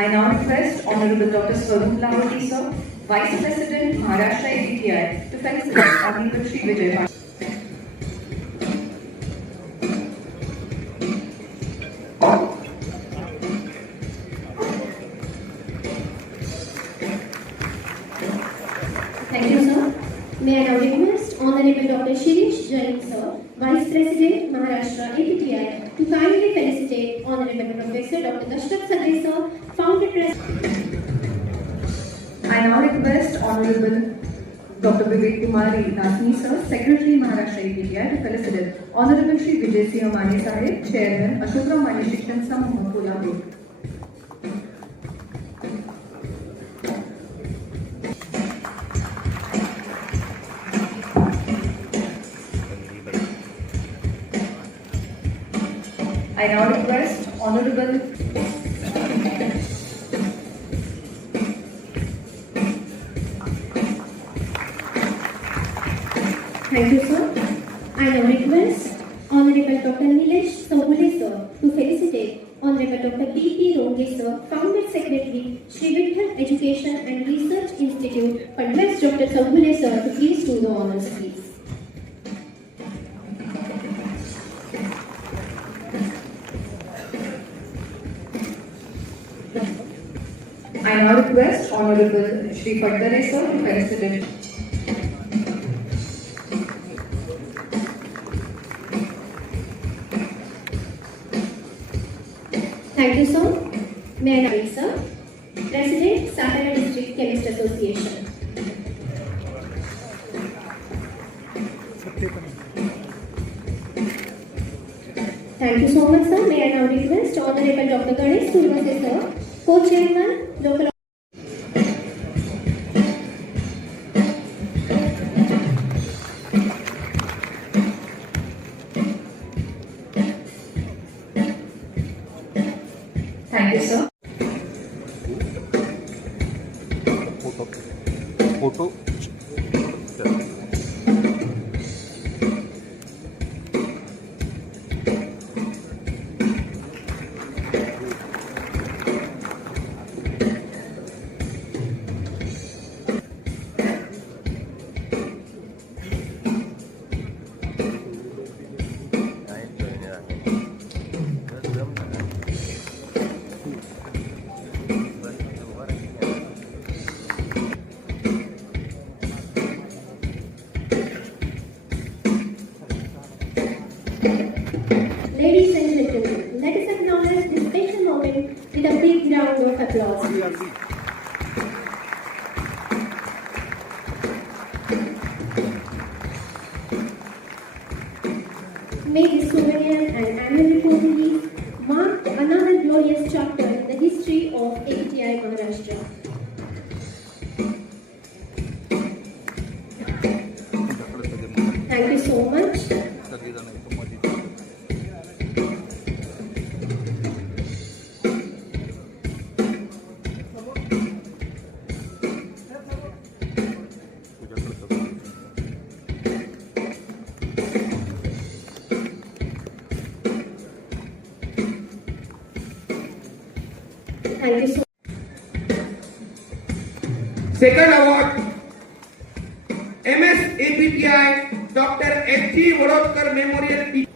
I now request Honorable Dr. Swaroop Lavati, sir, Vice President, Maharashtra APTI, to felicitate Honorable Shri Vijay. Thank you, sir. May I now request Honorable Dr. Shirish Jain, sir, Vice President, Maharashtra APTI, to kindly felicitate Honorable Professor Dr. Dashrath Sadhe, sir, Founder President. I now request Honorable Dr. Vivek Kumari Nasni, sir, Secretary, Maharashtra APTI, to felicitate Honorable Shri Vijay Singh Mane Sahib, Chairman, Ashokram Mane Shikshan Samooh, Kolhapur. I now request Honorable Thank you, sir. I now request Honorable Dr. Nilesh Sobule, sir, to felicitate Honorable Dr. B.P. Ronge, sir, Founder Secretary, Shri Vitthal Education and Research Institute, request Dr. Sobule, sir, to please do the honors, please. I now request Honorable Shri Phadare, sir, to felicitate. Thank you, sir. May I now, sir, President, Satara District Chemist Association. Thank you so much, sir. May I now request Honorable Dr. Ganesh Survase, sir, Co-Chairman, Local. Thank you, sir. Photo. Ladies and gentlemen, let us acknowledge this special moment with a big round of applause. May this souvenir and annual report release mark another glorious chapter in the history of APTI Maharashtra. Thank you so much. Thank you so much. Second award, MS APTI Dr. S.G. Vododkar Memorial.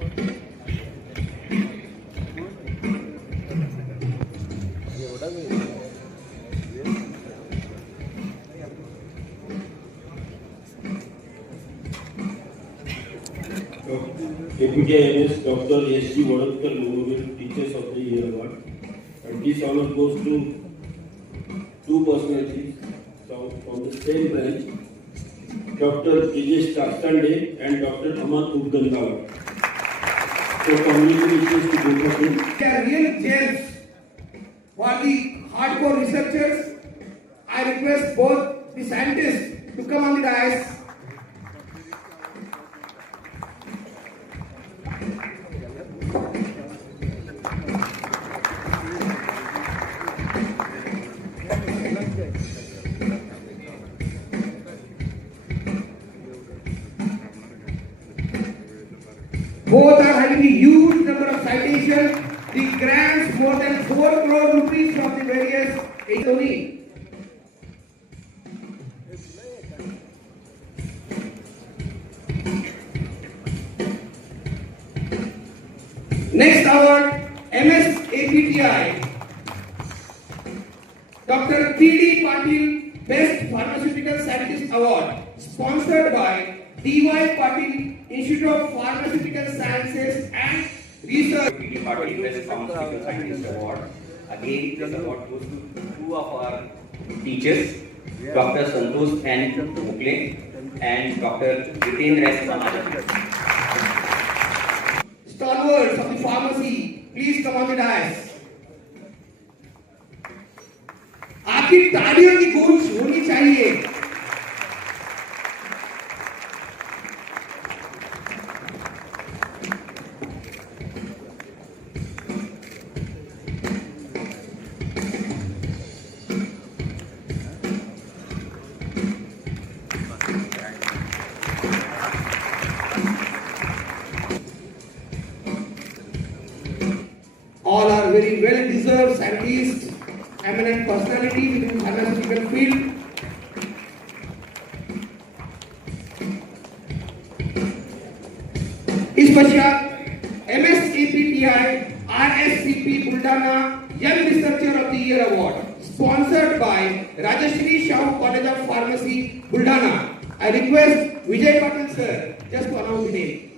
APTI MS Dr. S.G. Vododkar Memorial Teachers of the Year Award. And this honor goes to two personalities from the same branch, Dr. Brijesh Tastande and Dr. Aman Udgandawar. So congratulations to both of them. They are real gems for the hardcore researchers. I request both the scientists to come on the dais. Both are having a huge number of citations the grants more than 4 crore rupees from the various agencies. Next award, MS APTI, Dr. P.D. Patil Best Pharmaceutical Scientist Award, sponsored by D.Y. Patil Institute of Pharmaceutical Sciences and Research. P.D. Patil Best Pharmaceutical Scientist Award. Again, this award goes to two of our teachers, Dr. Santosh N. Mukle and Dr. Jitendra S. Samaja. Stalwarts of the pharmacy, please come on the dais. आपकी तालियों की गूंज होनी चाहिए. All are very well deserved scientists, eminent personalities in the pharmaceutical field. इस पश्चात MSAPTI RSCP Buldana Young Researcher of the Year Award, sponsored by Rajashri Shaw College of Pharmacy, Buldana. I request Vijay Patil sir just to announce the name.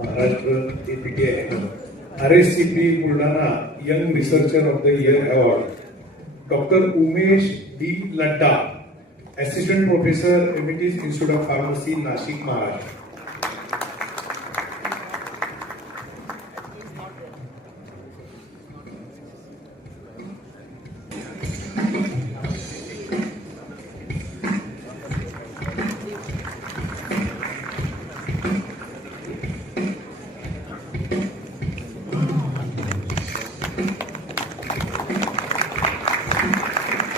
Maharashtra APTI RSCP Buldana Young Researcher of the Year Award, Dr. Umesh D. Ladda, Assistant Professor, Emeritus Institute of Pharmacy, Nashik, Maharashtra.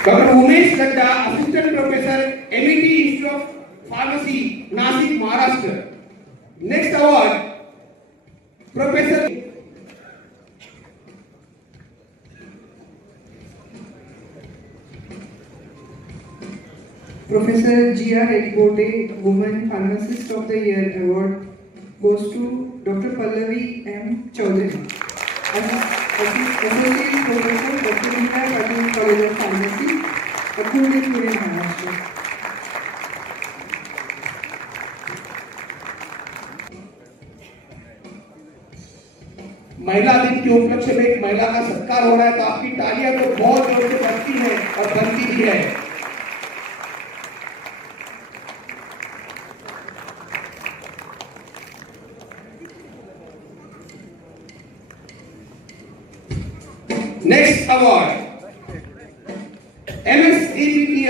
Dr. Umesh Ladda, Assistant Professor, MET Institute of Pharmacy, Nashik, Maharashtra. Next award, Professor G.R. Edibote, Woman Pharmacist of the Year Award goes to Dr. Pallavi M. Chaudhary, Associate Professor, Dr. D.Y. Patil College of Pharmacy, Akurdi, Pune, Maharashtra. महिला दिन के उपलक्ष्य में एक महिला का सत्कार हो रहा है, तो आपकी तालियां तो बहुत जोर से बजती है और बनती भी है. Next award, MSAPTI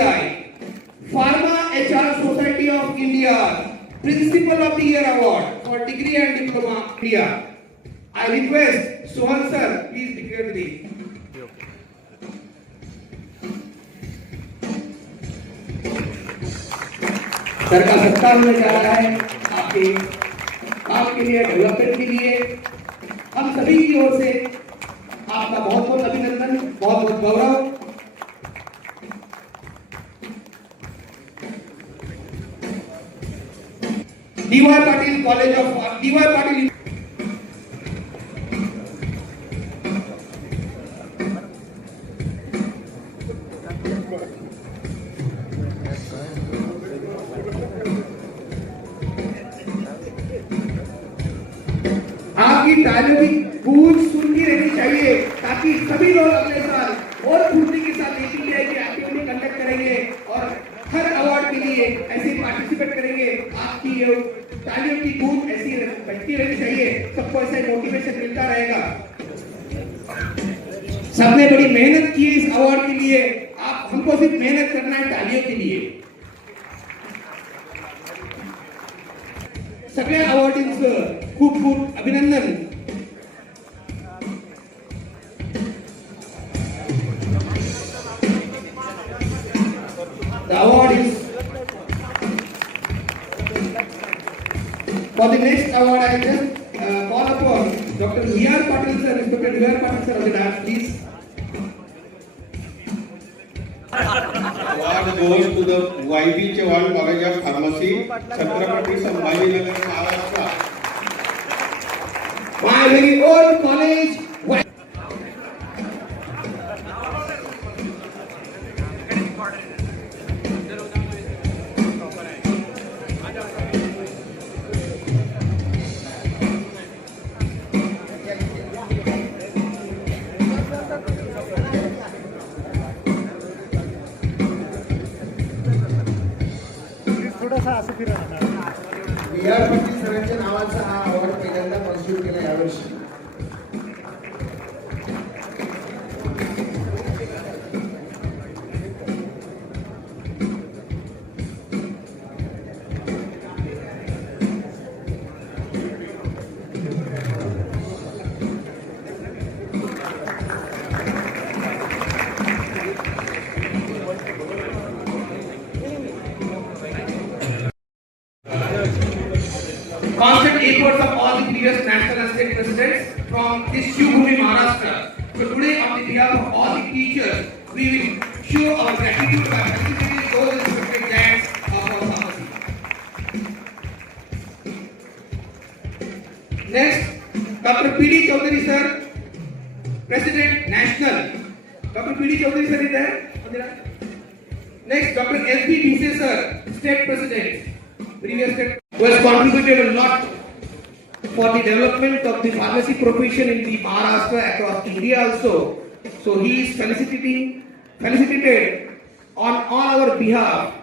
Pharma HR Society of India Principal of the Year Award for Degree and Diploma India. I request Sohan sir, please declare the name. Sir का सत्कार होने जा रहा है आपके काम के लिए, डेवलपमेंट के लिए. हम सभी की ओर से आपका बहुत बहुत अभिनंदन, बहुत बहुत गौरव. D.Y. Patil College of D.Y. Patil आपकी तालियों की गूंज सुनती रहनी चाहिए, ताकि सभी लोग अगले साल और फुर्ती के साथ मीटिंग की एक्टिविटी कंडक्ट करेंगे और हर अवार्ड के लिए ऐसे पार्टिसिपेट करेंगे. आपकी तालियों की गूंज ऐसी बजती रहनी चाहिए, सबको ऐसे मोटिवेशन मिलता रहेगा. सबने बड़ी मेहनत की इस अवार्ड के लिए, आप हमको सिर्फ मेहनत करना है तालियों के लिए. सगळ्या अवॉर्डींचं खूप खूप अभिनंदन. The award is award goes to the YB Chavan College of Pharmacy, Chhatrapati Sambhajinagar, Maharashtra. My very own college. B.R. Patil सरांच्या नावाचा हा अवॉर्ड पहिल्यांदा मंजूर केला यावर्षी. Constant efforts of all the previous national and state presidents from this Shivbhumi Maharashtra. So today, on the behalf of all the teachers, we will show our gratitude by felicitating those respected giants of our pharmacy. Next, Dr. P.D. Chaudhary sir, President National. Dr. P.D. Chaudhary sir is there? Next, Dr. S.B. Bhise sir, State President. Previous state, who has contributed a lot for the development of the pharmacy profession in the Maharashtra across India also. So he is felicitated on our behalf.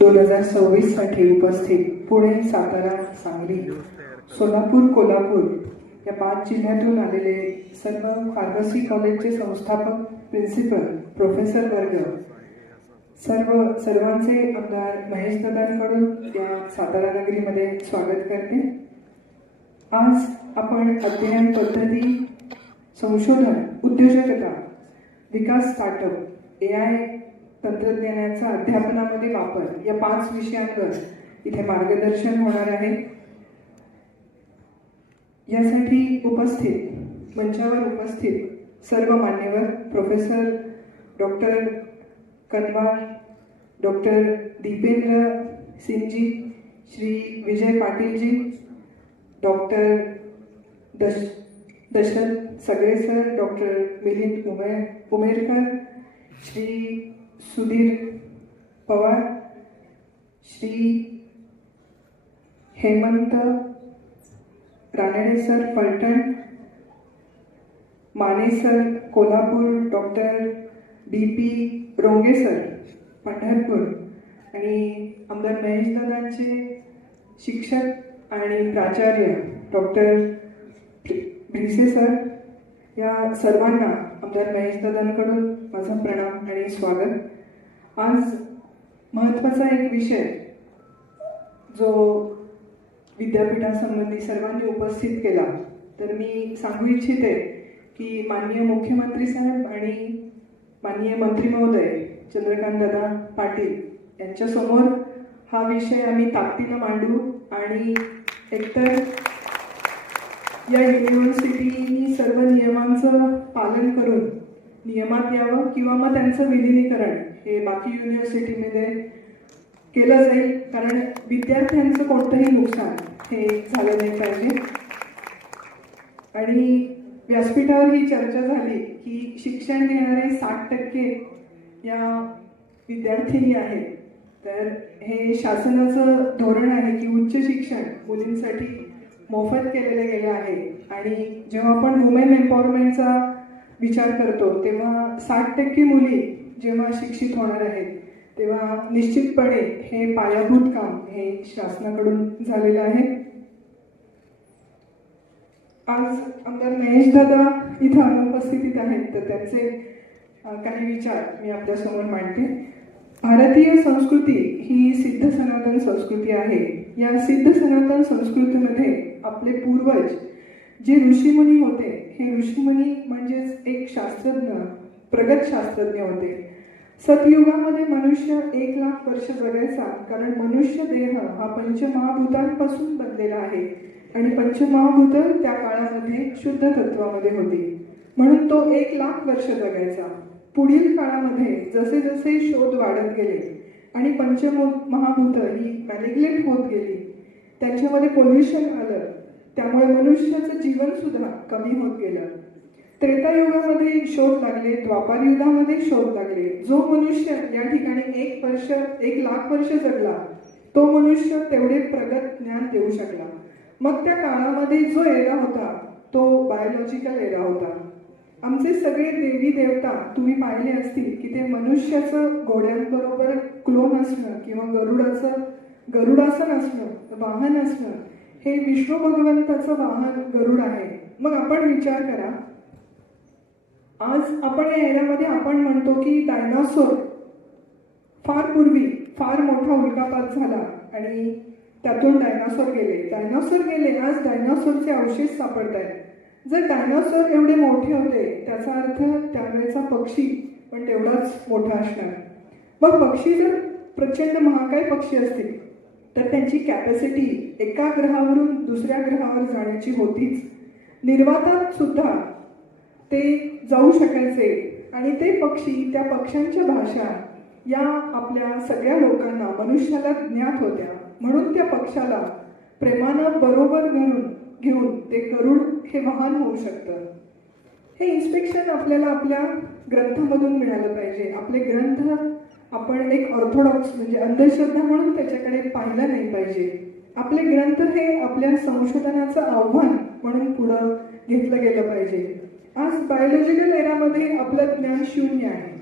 2026 साठी उपस्थित पुणे, सातारा, सांगली, सोलापूर, कोल्हापूर या 5 जिल्ह्यातून आलेले सर्व pharmacy कॉलेजचे संस्थापक, principal, professor वर्ग, सर्वांचे आमदार महेश दादांकडून या सातारा नगरीमध्ये स्वागत करते. आज आपण अध्ययन पद्धती, संशोधन, उद्योजकता, विकास, स्टार्टअप, AI तंत्रज्ञानाचा अध्यापनामध्ये वापर या 5 विषयांवर इथे मार्गदर्शन होणार आहे. यासाठी मंचावर उपस्थित सर्व मान्यवर, professor doctor Kanwar, doctor Dipendra Singhji, Shri Vijay Patilji, doctor Dashrath Sagare sir, doctor Milind Umerkar, Shri Sudhir Pawar, Shri Hemant Ranade sir Phaltan, Mane sir Kolhapur, doctor DP Ronge sir Pandharpur आणि आमदार महेश दादांचे शिक्षक आणि प्राचार्य डॉक्टर भिसे सर, या सर्वांना आमदार महेश दादांकडून माझा प्रणाम आणि स्वागत. आज महत्त्वाचा एक विषय जो विद्यापीठासंबंधी सर्वांनी उपस्थित केला, तर मी सांगू इच्छिते की माननीय मुख्यमंत्री साहेब आणि माननीय मंत्री महोदय चंद्रकांत दादा पाटील यांच्यासमोर हा विषय आम्ही ताकदीनं मांडू आणि एकतर या युनिव्हर्सिटीनी सर्व नियमांचं पालन करून नियमात यावं किंवा मग त्यांचं विलिनीकरण हे बाकी युनिव्हर्सिटीमध्ये केलं जाईल, कारण विद्यार्थ्यांचं कोणतंही नुकसान हे झालं नाही पाहिजे. आणि व्यासपीठावर ही चर्चा झाली की शिक्षण घेणारे 60% या विद्यार्थिनी आहेत. तर हे शासनाचं धोरण आहे की उच्च शिक्षण मुलींसाठी मोफत केलेलं गेलं आहे. आणि जेव्हा आपण वुमेन एम्पॉवरमेंटचा विचार करतो तेव्हा 60% मुली जेव्हा शिक्षित होणार आहेत तेव्हा निश्चितपणे हे पायाभूत काम हे शासनाकडून झालेलं आहे. आज आमदार महेश दादा इथं अनुपस्थितीत आहेत, तर त्यांचे काही विचार मी आपल्यासमोर मांडते. भारतीय संस्कृती ही सिद्ध सनातन संस्कृती आहे. या सिद्ध सनातन संस्कृतीमध्ये आपले पूर्वज जे ऋषीमुनी होते, हे ऋषीमुनी म्हणजेच एक शास्त्रज्ञ, प्रगत शास्त्रज्ञ होते. सतयुगामध्ये मनुष्य 1 लाख वर्ष जगायचा, कारण मनुष्य देह हा पंचमहाभूतांपासून बनलेला आहे आणि पंचमहाभूत त्या काळामध्ये शुद्ध तत्वामध्ये होती. म्हणून तो 1,00,000 वर्ष जगायचा. पुढील काळामध्ये जसे जसे शोध वाढत गेले आणि पंचमहाभूत ही मॅनिग्लेट होत गेली, त्यांच्यामध्ये पोल्युशन आलं, त्यामुळे मनुष्याचं जीवन सुद्धा कमी होत गेलं. त्रेतायुगामध्ये शोध लागले, द्वापार युगामध्ये शोध लागले. जो मनुष्य या ठिकाणी 1,00,000 वर्ष जगला तो मनुष्य तेवढे प्रगत ज्ञान देऊ शकला. मग त्या काळामध्ये जो एरा होता तो बायोलॉजिकल एरा होता. आमचे सगळे देवी देवता तुम्ही पाहिले असतील की ते मनुष्याचं घोड्यांबरोबर क्लोन असणं किंवा गरुडासन असणं, वाहन असणं, हे विष्णू भगवंताचं वाहन गरुड आहे. मग आपण विचार करा, आज आपण या एरियामध्ये आपण म्हणतो की डायनॉसॉर फार पूर्वी फार मोठा उल्कापात झाला आणि त्यातून डायनॉसॉर गेले. आज डायनॉसॉरचे अवशेष सापडत आहेत. जर डायनॉसॉर एवढे मोठे होते त्याचा अर्थ त्यावेळेचा पक्षी पण तेवढाच मोठा असणार. मग पक्षी जर प्रचंड महाकाय पक्षी असतील तर त्यांची कॅपॅसिटी एका ग्रहावरून दुसऱ्या ग्रहावर जाण्याची होतीच. निर्वातात सुद्धा ते जाऊ शकायचे आणि ते पक्षी, त्या पक्ष्यांच्या भाषा या आपल्या सगळ्या लोकांना, मनुष्याला ज्ञात होत्या. म्हणून त्या पक्षाला प्रेमानं बरोबर घेऊन ते गरुड हे वाहन होऊ शकतं. हे इन्स्पेक्शन आपल्याला आपल्या ग्रंथामधून मिळालं पाहिजे. आपले ग्रंथ आपण एक ऑर्थोडॉक्स म्हणजे अंधश्रद्धा म्हणून त्याच्याकडे पाहिलं नाही पाहिजे. आपले ग्रंथ हे आपल्या संशोधनाचं आव्हान म्हणून पुढं घेतलं गेलं पाहिजे. आज बायोलॉजिकल एरामध्ये आपलं ज्ञान शून्य आहे,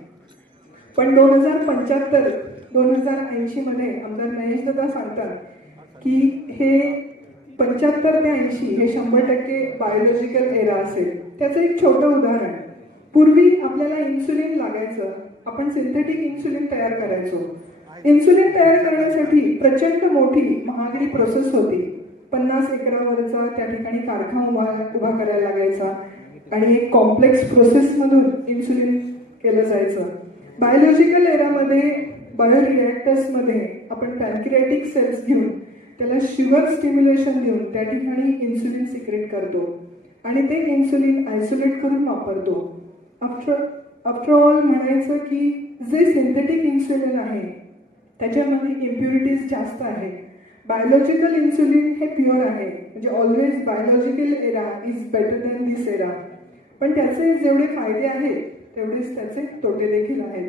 पण 2075-2080 मध्ये आमदार महेश दादा सांगतात की हे 75 ते 80 हे 100% बायोलॉजिकल एरा असेल. त्याचं एक छोटं उदाहरण, पूर्वी आपल्याला इन्सुलिन लागायचं, आपण सिंथेटिक इन्सुलिन तयार करायचो. इन्सुलिन तयार करण्यासाठी प्रचंड मोठी महागडी प्रोसेस होती. 50 एकरावरचा त्या ठिकाणी कारखाना उभा करायला लागायचा आणि एक कॉम्प्लेक्स प्रोसेसमधून इन्सुलिन केलं जायचं. बायोलॉजिकल एरामध्ये बायोरिएक्टर्समध्ये आपण पॅनक्रियाटिक सेल्स घेऊन त्याला शुगर स्टिम्युलेशन देऊन त्या ठिकाणी इन्सुलिन सिक्रेट करतो आणि ते इन्सुलिन आयसोलेट करून वापरतो. आफ्टर ऑल म्हणायचं की जे सिंथेटिक इन्सुलिन आहे त्याच्यामध्ये इम्प्युरिटीज जास्त आहे. बायोलॉजिकल इन्सुलिन हे प्युअर आहे, म्हणजे always biological era is better than this era. पण त्याचे जेवढे फायदे आहेत तेवढेच त्याचे तोटे देखील आहेत.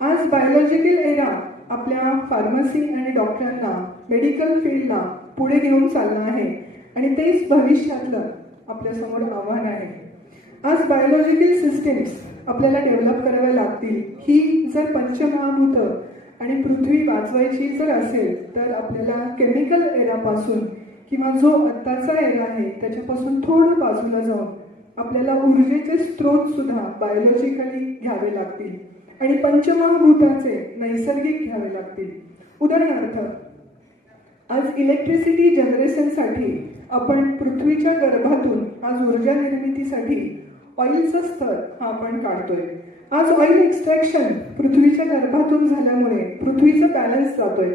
आज बायोलॉजिकल एरा आपल्या फार्मसी आणि डॉक्टरांना, मेडिकल फील्डला पुढे घेऊन चालणं आहे आणि तेच भविष्यातलं आपल्यासमोर आव्हान आहे. आज बायोलॉजिकल सिस्टीम्स आपल्याला डेव्हलप कराव्या लागतील. ही जर पंचमहाभूत आणि पृथ्वी वाचवायची जर असेल तर आपल्याला केमिकल एरापासून किंवा जो आत्ताचा एरा आहे त्याच्यापासून थोडं बाजूला जाऊन आपल्याला ऊर्जेचे स्रोत सुद्धा बायोलॉजिकली घ्यावे लागतील आणि पंचमहाभूताचे नैसर्गिक घ्यावे लागतील. उदाहरणार्थ, आज इलेक्ट्रिसिटी जनरेशनसाठी आपण पृथ्वीच्या गर्भातून आज ऊर्जा निर्मितीसाठी ऑइलचं स्तर हा आपण काढतोय. आज ऑइल एक्स्ट्रॅक्शन पृथ्वीच्या गर्भातून झाल्यामुळे पृथ्वीचं बॅलन्स जातोय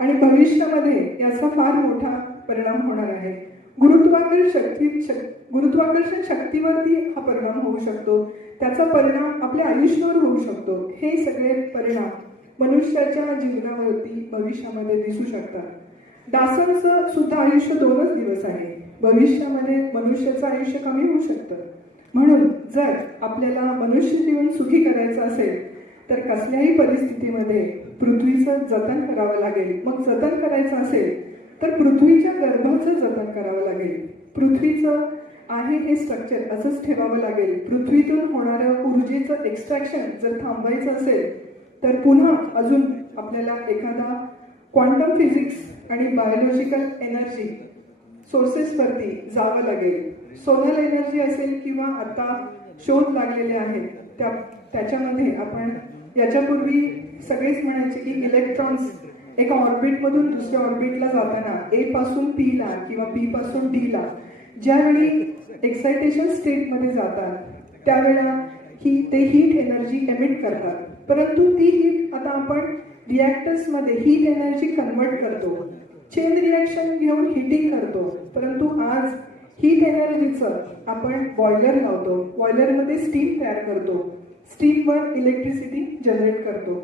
आणि भविष्यामध्ये याचा फार मोठा परिणाम होणार आहे. गुरुत्वाकर्षण शक्तीवरती हा परिणाम होऊ शकतो, त्याचा परिणाम आपल्या आयुष्यावर होऊ शकतो. हे सगळे परिणाम मनुष्याच्या जीवनावरती भविष्यामध्ये दिसू शकतात. डासांचं सुद्धा आयुष्य 2च दिवस आहे. भविष्यामध्ये मनुष्याचं आयुष्य कमी होऊ शकतं. म्हणून जर आपल्याला मनुष्य जीवन सुखी करायचं असेल तर कसल्याही परिस्थितीमध्ये पृथ्वीचं जतन करावं लागेल. मग जतन करायचं असेल तर पृथ्वीच्या गर्भाचं जतन करावं लागेल. पृथ्वीचं आहे हे स्ट्रक्चर असंच ठेवावं लागेल. पृथ्वीतून होणारं ऊर्जेचं एक्स्ट्रॅक्शन जर थांबवायचं असेल तर पुन्हा अजून आपल्याला एखादा क्वांटम फिजिक्स आणि बायोलॉजिकल एनर्जी सोर्सेसवरती जावं लागेल. सोलर एनर्जी असेल किंवा आता शोध लागलेले आहेत त्याच्यामध्ये आपण याच्यापूर्वी सगळेच म्हणायचे की इलेक्ट्रॉन्स एका ऑर्बिटमधून दुसऱ्या ऑर्बिटला जाताना ए पासून पी ला किंवा पी पासून डी ला ज्यावेळी एक्सायटेशन स्टेटमध्ये जातात त्यावेळेला ते हीट एनर्जी एमिट करतात. परंतु ती हीट आता आपण रिॲक्टर्समध्ये हीट एनर्जी कन्वर्ट करतो, चेन रिॲक्शन घेऊन हीटिंग करतो. परंतु आज हीट एनर्जीचं आपण बॉयलर लावतो, बॉयलरमध्ये स्टीम तयार करतो, स्टीमवर इलेक्ट्रिसिटी जनरेट करतो.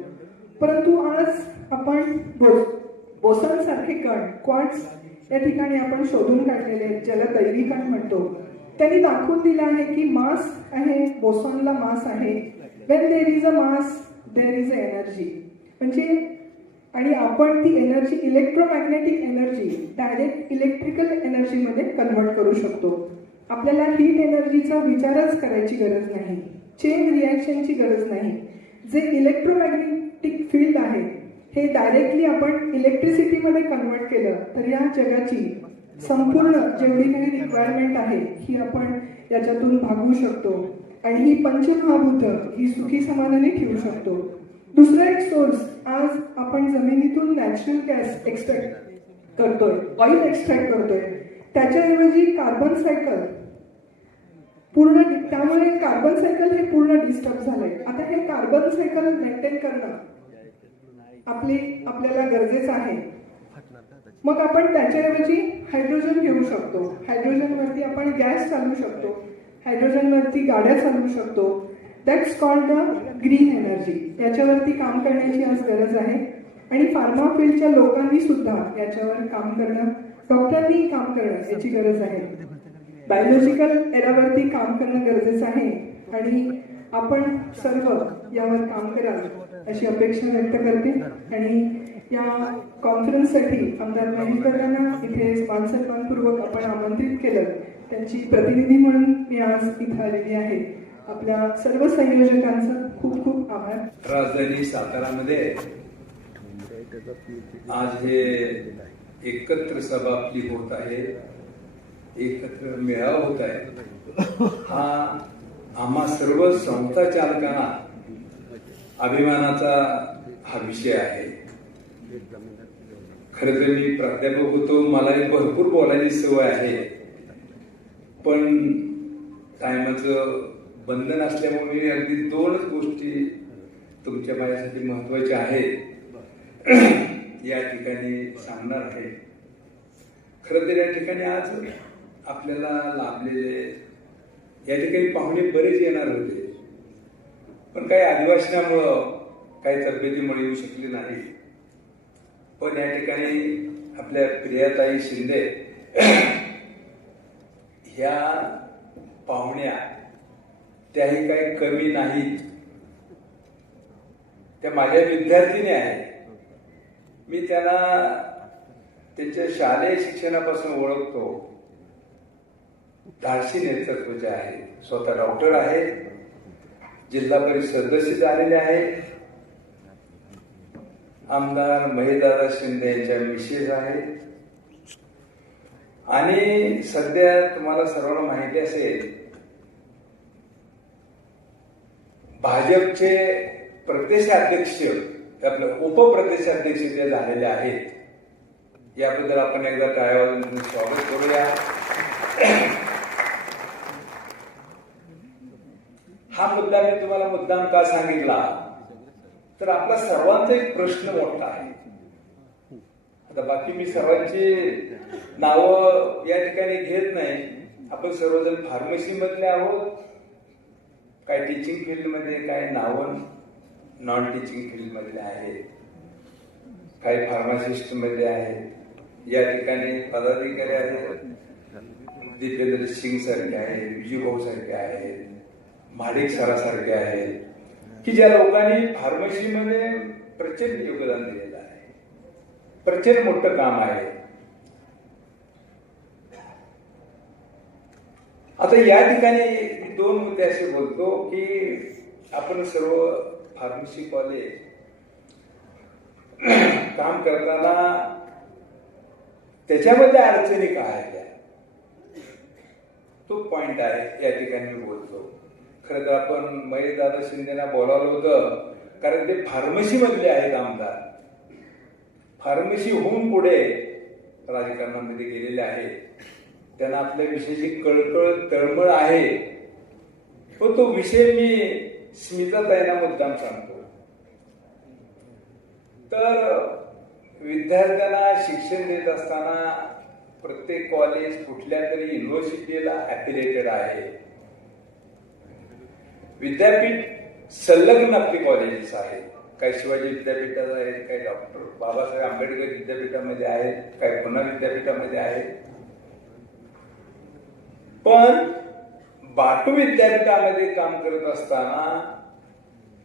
परंतु आज आपण बोसॉन सारखे कण, क्वार्ट्स या ठिकाणी आपण शोधून काढलेले आहेत, ज्याला दैवी कण म्हणतो. त्यांनी दाखवून दिलं आहे की मास आहे, बोसॉनला मास आहे. When there is a mass there is a energy. म्हणजे आणि आपण ती energy electromagnetic energy direct electrical एनर्जीमध्ये कन्वर्ट करू शकतो. आपल्याला हीट एनर्जीचा विचारच करायची गरज नाही, चेन रिॲक्शनची गरज नाही. जे इलेक्ट्रोमॅग्नेटिक फील्ड आहे हे डायरेक्टली आपण इलेक्ट्रिसिटीमध्ये कन्वर्ट केलं तर या जगाची संपूर्ण जेवढी काही रिक्वायरमेंट आहे ही आपण याच्यातून भागवू शकतो आणि ही पंचमहाभूत ही सुखी समाधानी ठेवू शकतो. दुसरा एक सोर्स, आज आपण जमिनीतून नॅचरल गॅस एक्स्ट्रॅक्ट करतोय, ऑइल एक्स्ट्रॅक्ट करतोय, त्याच्याऐवजी कार्बन सायकल पूर्ण, त्यामुळे कार्बन सायकल हे पूर्ण डिस्टर्ब झालंय. आता हे कार्बन सायकल मेंटेन करणं आपल्याला गरजेचं आहे. मग आपण त्याच्याऐवजी हायड्रोजन घेऊ शकतो, हायड्रोजनवरती आपण गॅस चालवू शकतो, हायड्रोजनवरती गाड्या चालवू शकतो. That's called the green energy. याच्यावरती काम करण्याची आज गरज आहे आणि फार्मा फील्डच्या लोकांनी सुद्धा याच्यावर काम करणं, डॉक्टरांनी काम करणं याची गरज आहे. बायोलॉजिकल एरावरती काम करणं गरजेचं आहे आणि आपण सर्व यावर काम कराल अशी अपेक्षा व्यक्त करते. आणि या कॉन्फरन्ससाठी आमदार महेश दादांना इथे मानसन्मानपूर्वक आपण आमंत्रित केलं, त्यांची प्रतिनिधी म्हणून मी आज इथं आलेली आहे. आपल्या सर्व संयोजकांचं खूप खूप आभार. राजधानी सातारामध्ये आज हे एकत्र सभा आपली होत आहे, एकत्र मेळावा होत आहे. हा आम्हा सर्व संस्था चालकांना अभिमानाचा हा विषय आहे. खरं तर मी प्राध्यापक होतो, मला भरपूर बोलायची सवय आहे, पण टायमाचं बंधन असल्यामुळे मी अगदी 2च गोष्टी तुमच्या माझ्यासाठी महत्वाच्या आहेत या ठिकाणी सांगणार आहे. खरं तर या ठिकाणी आज आपल्याला लाभलेले या ठिकाणी पाहुणे बरेच येणार होते, पण काही अधिवासनामुळं काही तब्येतीमुळे येऊ शकले नाही. पण या ठिकाणी आपल्या प्रियाताई शिंदे ह्या पाहुण्या त्याही काही कमी नाहीत, त्या माझ्या विद्यार्थिनी आहेत. मी त्यांना त्यांच्या शालेय शिक्षणापासून ओळखतो. धाडसी नेतृत्वाचे आहेत, स्वतः डॉक्टर आहेत, जिल्हा परिषद सदस्य झालेले आहेत, आमदार महेशदादा शिंदे यांच्या मिसेस आहेत. आणि सध्या तुम्हाला सर्वांना माहिती असेल, भाजपचे प्रदेशाध्यक्ष, आपले उपप्रदेशाध्यक्ष ते झालेले आहेत. याबद्दल आपण एकदा टाळ्या वाजवून स्वागत करूया. हा मुद्दा मी तुम्हाला मुद्दाम का सांगितला तर आपला सर्वांचा एक प्रश्न मोठा आहे. आता बाकी मी सर्वांची नावं या ठिकाणी घेत नाही. आपण सर्वजण फार्मसी मधले आहोत, काय टीचिंग फील्ड मध्ये, काय नावं नॉन टीचिंग फील्ड मधले आहेत, काही फार्मासिस्ट मध्ये आहेत. या ठिकाणी पदाधिकारी आहेत, दीपेंद्र सिंग सारखे आहेत, विजू भाऊ सारखे आहेत, महाडिक सरासारखे आहेत, की ज्या लोकांनी फार्मसीमध्ये प्रचंड योगदान दिलेलं आहे, प्रचंड मोठं काम आहे. आता या ठिकाणी 2 मुद्दे असे बोलतो की आपण सर्व फार्मसी कॉलेज काम करताना त्याच्यामध्ये अडचणी काय आहेत, तो पॉइंट आहे या ठिकाणी मी बोलतो. खरं तर आपण महेशदादा शिंदेना बोलावलं होतं कारण ते फार्मसी मधले आहेत आमदार, फार्मसी होऊन पुढे राजकारणामध्ये गेलेले आहेत. त्यांना आपल्या विषयाची कळकळ तळमळ आहे. पण तो विषय मी स्मिताताईंना मुद्दाम सांगतो. तर विद्यार्थ्यांना शिक्षण देत असताना प्रत्येक कॉलेज कुठल्या तरी युनिव्हर्सिटीला ॲफिलिएटेड आहे. विद्यापीठ संलग्न आपली कॉलेजेस आहेत. काही शिवाजी विद्यापीठात आहेत, काही डॉक्टर बाबासाहेब आंबेडकर विद्यापीठामध्ये आहेत, काही पुणे विद्यापीठामध्ये आहेत. पण बाटू विद्यापीठामध्ये काम करत असताना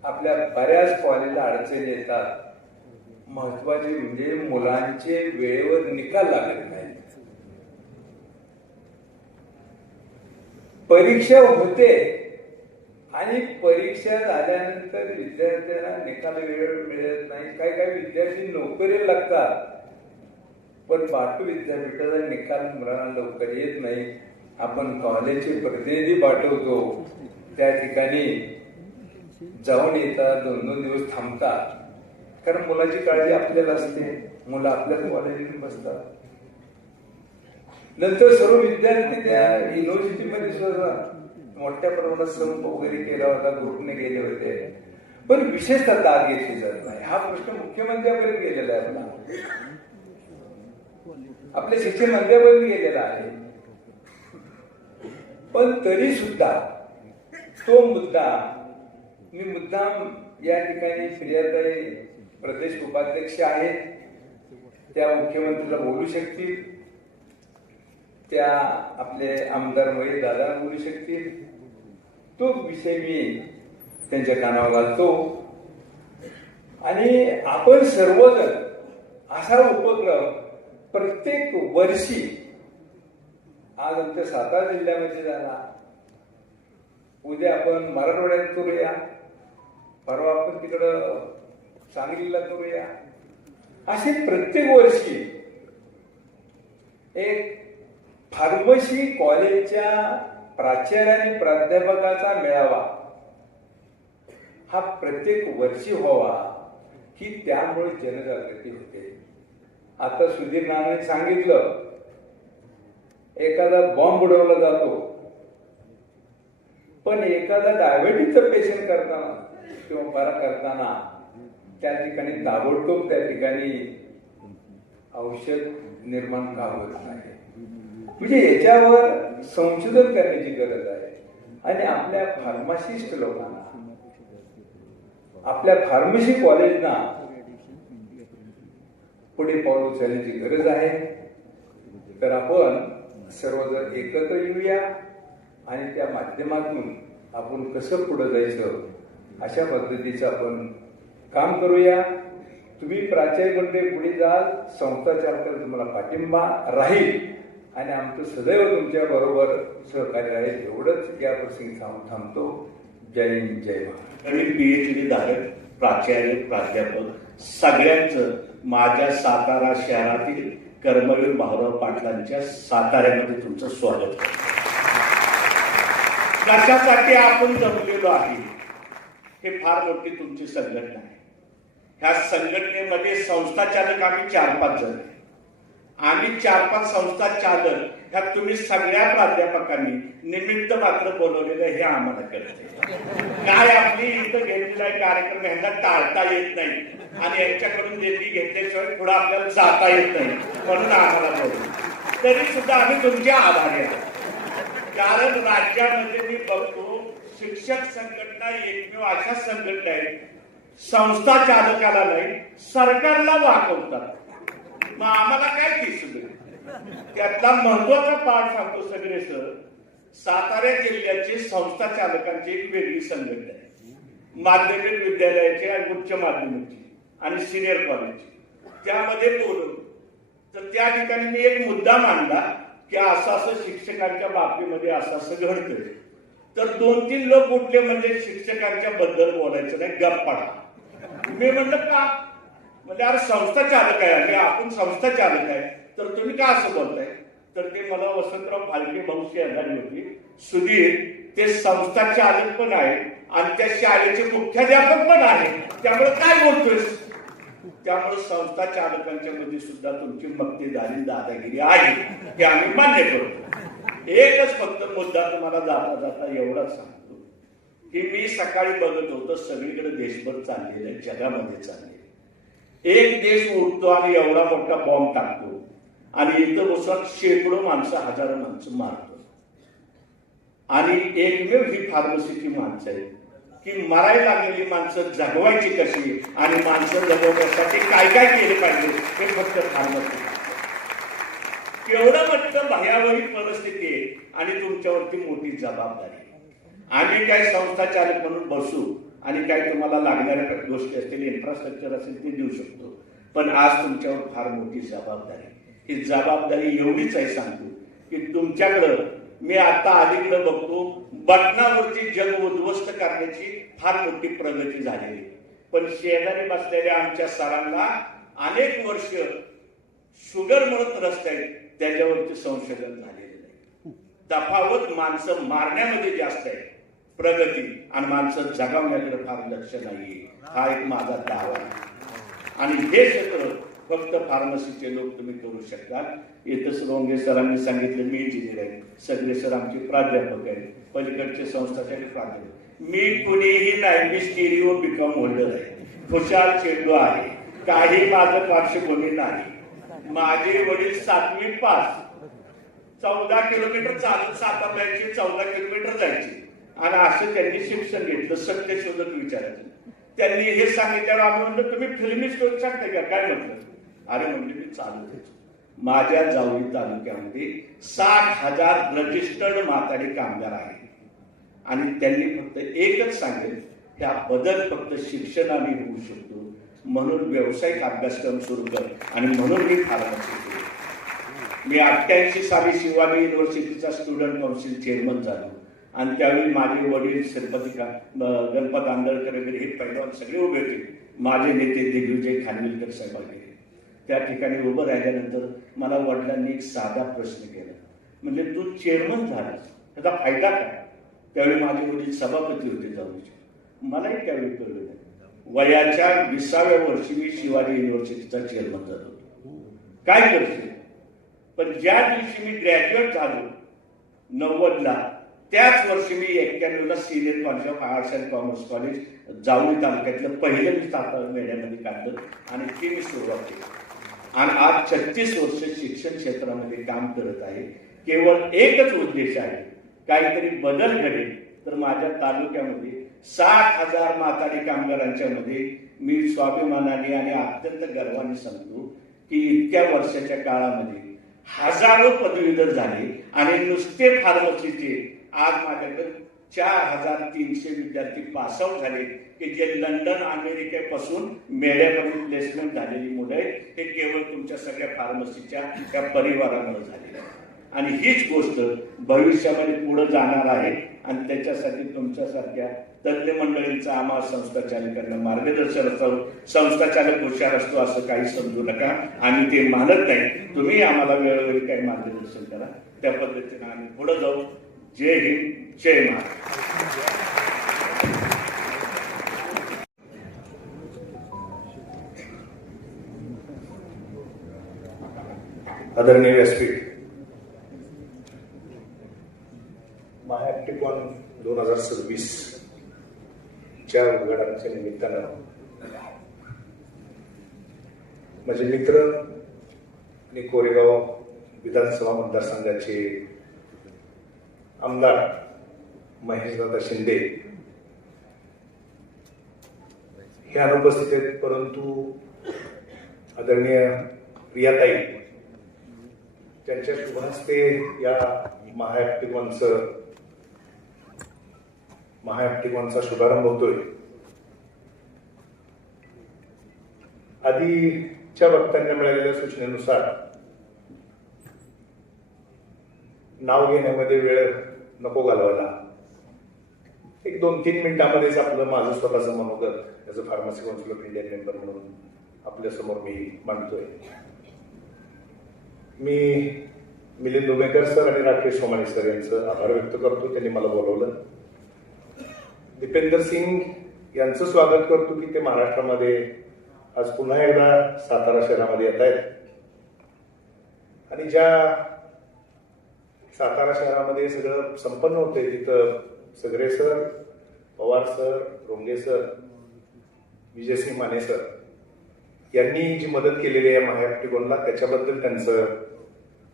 आपल्या बऱ्याच कॉलेजला अडचणी येतात. महत्वाचे म्हणजे मुलांचे वेळेवर निकाल लागत नाही. परीक्षा होते आणि परीक्षा झाल्यानंतर विद्यार्थ्यांना निकाल वेळेवर मिळत नाही. काही काही विद्यार्थी नोकरीला लागतात, पण बाटू विद्यापीठाचा निकाल मुलांना लवकर येत नाही. आपण कॉलेजचे प्रतिनिधी पाठवतो, त्या ठिकाणी जाऊन येतात, 2-2 दिवस थांबतात, कारण मुलाची काळजी आपल्याला असते. मुलं आपल्याच कॉलेजमध्ये बसतात. नंतर सर्व विद्यार्थी त्या युनिव्हर्सिटीमध्ये सुद्धा मोठ्या प्रमाणात संप वगैरे केला होता, ग्रुपने गेले होते, पण विशेषतः दाद घेतली जात नाही. हा प्रश्न मुख्यमंत्र्यापर्यंत गेलेला आहे, आपल्या शिक्षण मंत्र्यापर्यंत गेलेला आहे. पण तरी सुद्धा तो मुद्दा मी मुद्दाम या ठिकाणी प्रियाताई प्रदेश उपाध्यक्ष आहेत, त्या मुख्यमंत्र्याला बोलू शकतील, त्या आपले आमदार महेश दादा बोलू शकतील. तो विषय मी त्यांच्या कानावर घालतो. आणि आपण सर्वजण असा उपक्रम प्रत्येक वर्षी, आज आमच्या सातारा जिल्ह्यामध्ये झाला, उद्या आपण मराठवाड्यात करूया, परवा आपण तिकडं सांगलीला करूया. असे प्रत्येक वर्षी एक फार्मसी कॉलेजच्या प्राचार्य आणि प्राध्यापकाचा मेळावा हा प्रत्येक वर्षी व्हावा, की त्यामुळे जनजागृती होते. आता सुधीर नानाने सांगितलं, एखादा बॉम्ब उडवला जातो, पण एखादा डायबिटीजचा पेशंट करताना किंवा बरा करताना त्या ठिकाणी ताबडतोब त्या ठिकाणी औषध निर्माण का होत नाही. म्हणजे याच्यावर संशोधन करण्याची गरज आहे. आणि आपल्या फार्मासिस्ट लोकांना, आपल्या फार्मसी कॉलेजना पुढे पाऊल उचलण्याची गरज आहे. तर आपण सर्वजण एकत्र येऊया आणि त्या माध्यमातून आपण कसं पुढे जायचं अशा पद्धतीचं आपण काम करूया. तुम्ही प्राचार्य मंडळी पुढे जाल, संस्था चालकाला तुम्हाला पाठिंबा राहील आणि आमचं सदैव तुमच्या बरोबर सहकार्य राहील. एवढंच या प्रसंगी थांबतो. जय हिंद, जय महाराष्ट्र. आणि PhD धारक प्राचार्य प्राध्यापक सगळ्यांचं माझ्या सातारा शहरातील कर्मवीर भाऊराव पाटलांच्या साताऱ्यामध्ये तुमचं स्वागत करतो. कशासाठी आपण जमलेलो आहे हे फार मोठी तुमची संघटना आहे. ह्या संघटनेमध्ये संस्था चालक आम्ही 4-5 जण आहे. आम्ही 4-5 संस्था चालक ह्यात तुम्ही सगळ्या प्राध्यापकांनी निमित्त मात्र बोलवलेलं हे आम्हाला कळते. काय आपली इथं घेतलेला कार्यक्रम यांना टाळता येत नाही आणि यांच्याकडून देणगी घेतल्याशिवाय पुढे आपल्याला जाता येत नाही, म्हणून आम्हाला बोलतो. तरी सुद्धा आम्ही तुमच्या आभारी आहोत. कारण राज्यामध्ये मी बघतो शिक्षक संघटना एकमेव अशा संघटना आहेत संस्था चालकाला नाही सरकारला वाकवतात. मग आम्हाला काय दिसलं? त्यातला महत्वाचा पाठ सांगतो सगळे सर. सातारा जिल्ह्याची संस्था चालकांची एक वेगळी संघटना आहे. माध्यमिक विद्यालयाची आणि उच्च माध्यमिकची आणि सिनियर कॉलेजची, त्यामध्ये बोलून तर त्या ठिकाणी मी एक मुद्दा मांडला की असं शिक्षकांच्या बाबतीमध्ये असं घडतंय. तर 2-3 लोक उठले, म्हणजे शिक्षकांच्या बद्दल बोलायचं नाही, गप्प पडा. मी म्हणलं का? म्हणजे अरे संस्था चालक आहे आणि आपण संस्था चालक आहे, तर तुम्ही का असं बोलताय? तर ते मला वसंतराव फाळके भाऊ शेजारी होती. सुधीर ते संस्था चालक पण आहे आणि त्या शाळेचे मुख्याध्यापक पण आहे, त्यामुळे काय बोलतोयस? त्यामुळे संस्था चालकांच्या मध्ये सुद्धा तुमची मक्तेदारी दादागिरी आहे हे आम्ही मान्य करतो. एकच फक्त मुद्दा तुम्हाला जाता जाता एवढाच सांगतो की मी सकाळी बघत होतो सगळीकडे देशभर चाललेलं आहे, जगामध्ये चाललेलं. एक देश उठतो आणि एवढा मोठा बॉम्ब टाकतो आणि इथं बसून शेकडो माणसं, हजारो माणसं मारतो. आणि एकमेव ही फार्मसीची माणसं आहेत की मरायला लागलेली माणसं जगवायची कशी आणि माणसं जगवण्यासाठी काय काय केले पाहिजे हे फक्त फार्मसी. केवढं म्हटलं भयावही परिस्थिती आहे आणि तुमच्यावरती मोठी जबाबदारी. आम्ही काय संस्था चालक म्हणून बसू आणि काय तुम्हाला लागणाऱ्या गोष्टी असतील, इन्फ्रास्ट्रक्चर असेल ते देऊ शकतो, पण आज तुमच्यावर फार मोठी जबाबदारी. ही जबाबदारी एवढीच आहे सांगतो की तुमच्याकडं मी आता अलीकडे बघतो बटनावरची जग उद्ध्वस्त करण्याची फार मोठी प्रगती झालेली, पण शेजारी बसलेल्या आमच्या सरांना अनेक वर्ष शुगरमुळे त्रस्त आहेत, त्याच्यावरती संशोधन झालेलं नाही. तफावत माणसं मारण्यामध्ये जास्त आहे प्रगती आणि माणसं जगावण्याकडे फार लक्ष नाहीये. हा एक माझा दावा आहे. आणि हे क्षेत्र फक्त फार्मसीचे लोक तुम्ही करू शकता. इथंच रोंगे सरांनी सांगितलं मी इंजिनियर आहे, सगळे सर आमचे प्राध्यापक आहेत, पलीकडचे संस्थाचार्य प्राध्यापक. मी कुणीही नाही, मी स्टिरिओ बिकॉम होल्डर आहे, खुशाल चेंडू आहे, काही माझं पार्श्वभूमी नाही. माझे वडील 7वी पास, 14 किलोमीटर चालत सातारा जायचे, 14 किलोमीटर जायचे आणि असं त्यांनी शिक्षण घेतलं. सत्यशोधक विचारायचं. त्यांनी हे सांगितल्यावर आम्ही म्हणलं तुम्ही फिल्मी स्टोरी सांगताय का? काय म्हटलं? अरे म्हणजे मी चालू द्यायचो. माझ्या जावळी तालुक्यामध्ये 60,000 रजिस्टर्ड माताडी कामगार आहेत आणि त्यांनी फक्त एकच सांगेल की हा बदल फक्त शिक्षणाने होऊ शकतो, म्हणून व्यावसायिक अभ्यासक्रम सुरू कर आणि म्हणून मी फार्मसी केली. मी 88 साली शिवाजी युनिव्हर्सिटीचा स्टुडंट काउन्सिल चेअरमन झालो आणि त्यावेळी माझे वडील श्रीपती गणपत आंदळकर वगैरे हे पैलवान सगळे उभे होते. माझे नेते दिग्विजय खानविलकर साहेब वगैरे. त्या ठिकाणी उभं राहिल्यानंतर मला वडिलांनी एक साधा प्रश्न केला, म्हणजे तू चेअरमन झालास त्याचा फायदा काय? त्यावेळी माझे वडील सभापती होते जाऊचे. मलाही त्यावेळी कळलं नाही. वयाच्या 20व्या वर्षी मी शिवाजी युनिव्हर्सिटीचा चेअरमन झालो होतो. काय करशील? पण ज्या दिवशी मी ग्रॅज्युएट झालो 90ला, त्याच वर्षी मी 91ला senior college of arts and commerce college Javali तालुक्यातलं पहिलं मी सातारा मेढ्यामध्ये काढलं आणि ती मी सुरुवात केली. आणि आज 36 वर्ष शिक्षण क्षेत्रामध्ये काम करत आहे. केवळ एकच उद्देश आहे, काहीतरी बदल घडेल तर माझ्या तालुक्यामध्ये 60,000 माताडी कामगारांच्या मध्ये मी स्वाभिमानाने आणि अत्यंत गर्वाने सांगतो की इतक्या वर्षाच्या काळामध्ये हजारो पदवीधर झाले आणि नुसते फार्मसीचे आज माझ्याकडे 4,300 विद्यार्थी पासआउट झाले की जे लंडन अमेरिकेपासून मेड्यापर्यंत प्लेसमेंट झालेली मुलं आहेत. हे केवळ तुमच्या सगळ्या फार्मसीच्या त्या परिवारामुळे झालेलं आहे आणि हीच गोष्ट भविष्यामध्ये पुढे जाणार आहे आणि त्याच्यासाठी तुमच्यासारख्या तज्ज्ञ मंडळींचा आम्हाला संस्था चालकांना मार्गदर्शन असावं. संस्था चालक हुशार असतो असं काही समजू नका, आम्ही ते मानत नाही. तुम्ही आम्हाला वेळोवेळी काही मार्गदर्शन करा, त्या पद्धतीने आम्ही पुढे जाऊ. जय हिंद, जय महाराष्ट्र. आदरणीय व्यासपीठ, महाॲप्टिकॉन 2026 च्या उद्घाटनाच्या निमित्तानं माझे मित्र आणि कोरेगाव विधानसभा मतदारसंघाचे आमदार महेशदादा शिंदे हे अनुपस्थित आहेत, परंतु आदरणीय प्रियाताई त्यांच्या शुभ हस्ते या महाॲप्टिकॉनचा शुभारंभ होतोय. आधीच्या वक्त्यांना मिळालेल्या सूचनेनुसार नाव घेण्यामध्ये वेळ नको घालवायला, एक 2-3 मिनिटांमध्येच आपलं माझं स्वतःचं मनोगत as a pharmacy council of India member म्हणून आपल्या समोर मी मांडतोय. मी मिलिंद उमेकर सर आणि राकेश सोमानी सर यांचं आभार व्यक्त करतो, त्यांनी मला बोलवलं. दीपेंदर सिंग यांचं स्वागत करतो की ते महाराष्ट्रामध्ये आज पुन्हा एकदा सातारा शहरामध्ये येत आहेत आणि ज्या सातारा शहरामध्ये सगळं संपन्न होते तिथं सगळे सर, पवार सर, रोंगे सर, विजयसिंह माने सर यांनी जी मदत केलेली आहे महाॲप्टिकॉनला त्याच्याबद्दल त्यांचं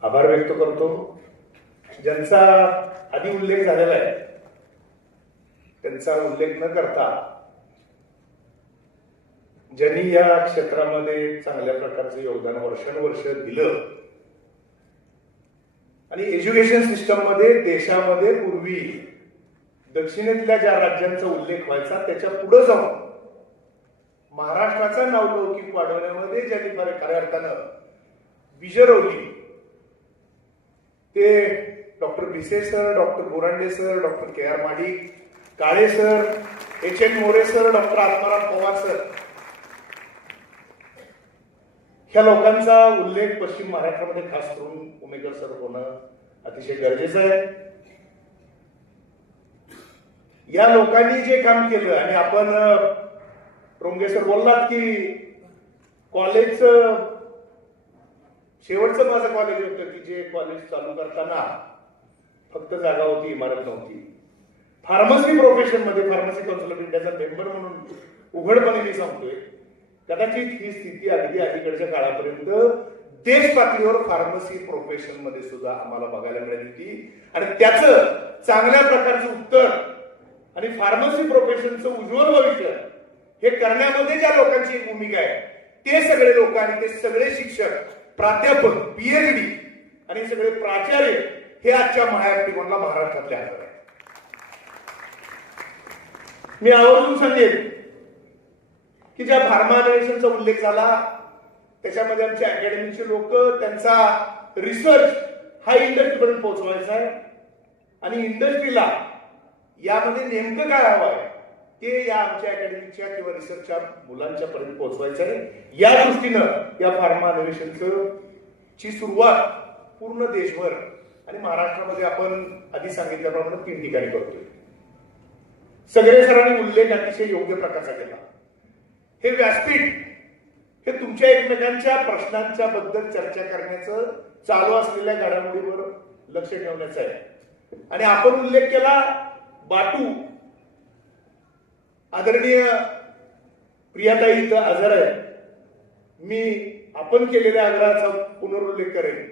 आभार व्यक्त करतो. ज्यांचा आधी उल्लेख झालेला आहे त्यांचा उल्लेख न करता ज्यांनी या क्षेत्रामध्ये चांगल्या प्रकारचं योगदान वर्षानुवर्ष दिलं आणि एज्युकेशन सिस्टम मध्ये देशामध्ये पूर्वी दक्षिणेतल्या ज्या राज्यांचा उल्लेख व्हायचा त्याच्या पुढे जाऊन महाराष्ट्राचा नावलौकिक वाढवण्यामध्ये ज्यांनी खऱ्या अर्थानं विजरवली ते doctor Bhise sir, doctor Borande sir, doctor K R Madik, Kale sir, H N More sir, doctor Atmaram Pawar sir, ह्या लोकांचा उल्लेख पश्चिम महाराष्ट्रामध्ये खास करून उमेदवार सर होणं अतिशय गरजेचं आहे. या लोकांनी जे काम केलं आणि आपण रोंगे सर बोललात की कॉलेजचं शेवटचं माझं कॉलेज होतं की जे कॉलेज चालू करताना फक्त जागा होती, इमारत नव्हती. फार्मसी प्रोफेशन मध्ये फार्मसी काउन्सिल ऑफ इंडियाचा मेंबर म्हणून उघडपणे मी सांगतोय, कदाचित ही स्थिती अगदी अलीकडच्या काळापर्यंत देश पातळीवर फार्मसी प्रोफेशन मध्ये सुद्धा आम्हाला बघायला मिळाली होती. आणि त्याचं चांगल्या प्रकारचं उत्तर आणि फार्मसी प्रोफेशनचं उज्ज्वल भविष्य हे करण्यामध्ये ज्या लोकांची भूमिका आहे ते सगळे लोक आणि ते सगळे शिक्षक, प्राध्यापक, पीएचडी आणि सगळे प्राचार्य हे आजच्या महाविद्यालयाला महाराष्ट्रातले आहेत. मी आवर्जून सांगेन की ज्या फार्मा इनोव्हेशनचा उल्लेख झाला त्याच्यामध्ये आमचे अकॅडमीचे लोक त्यांचा रिसर्च हा इंडस्ट्रीपर्यंत पोहोचवायचा आहे आणि इंडस्ट्रीला यामध्ये नेमकं काय हवं आहे ते या आमच्या अकॅडमीच्या किंवा रिसर्चच्या मुलांच्या पर्यंत पोहोचवायचं आहे. या दृष्टीनं या फार्मा इनोव्हेशनचं ची सुरुवात पूर्ण देशभर आणि महाराष्ट्रामध्ये आपण आधी सांगितल्याप्रमाणे 3 ठिकाणी करतोय. सगळे सरांनी उल्लेख अतिशय योग्य प्रकारचा केला. हे व्यासपीठ हे तुमच्या एकमेकांच्या प्रश्नांच्या बद्दल चर्चा करण्याचं, चालू असलेल्या घडामोडीवर लक्ष ठेवण्याचं आहे. आणि आपण उल्लेख केला बाटू, आदरणीय प्रियाताई इथं हजर आहे. मी आपण केलेल्या आग्रहाचा पुनरुल्लेख करेन.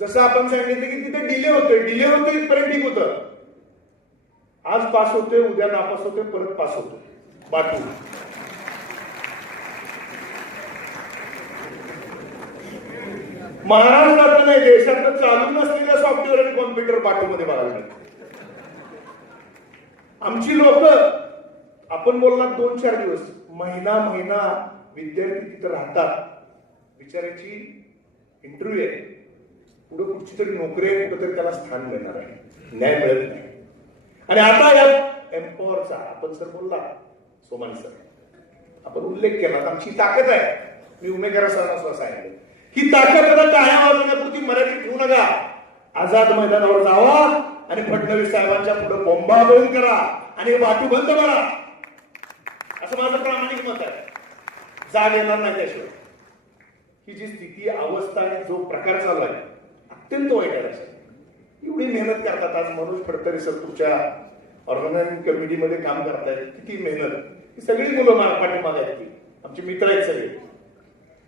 जसं आपण सांगितलं की तिथे डिले होतोय इथपर्यंत ठीक होतं. आज पास होतोय, उद्या नापास होतोय, परत पास होतोय. बाटू महाराष्ट्रात नाही देशात चालू नसलेल्या सॉफ्टवेअर आणि कॉम्प्युटर बाटूमध्ये बघायला मिळतं. आमची लोक आपण बोलला 2-4 दिवस महिना विद्यार्थी तिथं राहतात. बिचाराची इंटरव्ह्यू आहे, पुढे कुठची तरी नोकरी आहे, कुठेतरी त्याला स्थान मिळणार आहे, न्याय मिळत नाही. आणि आता या एम्पॉवरचा आपण सर बोलला, सोमानी सर आपण उल्लेख केला, आमची ताकद आहे. मी उमेदवार सरांना सुद्धा सांगितलं ही ताकद टाळ्या वाजवण्यापुरती मराठी ठेवू नका. आझाद मैदानावर जावा आणि फडणवीस साहेबांच्या पुढे बोंबाबोंब करा आणि वाटू बंद करा, असं माझं प्रामाणिक मत आहे. जाग येणार नाही त्याशिवाय. ही जी स्थिती, अवस्था आणि जो प्रकार चालू आहे अत्यंत वाईट आहे. एवढी मेहनत करतात आज मनोज फडतरे सर तुमच्या ऑर्गनायझिंग कमिटीमध्ये काम करतायत. किती मेहनत, ही सगळी मुलं पाठीमागे आहेत, ती आमचे मित्र आहेत सगळे.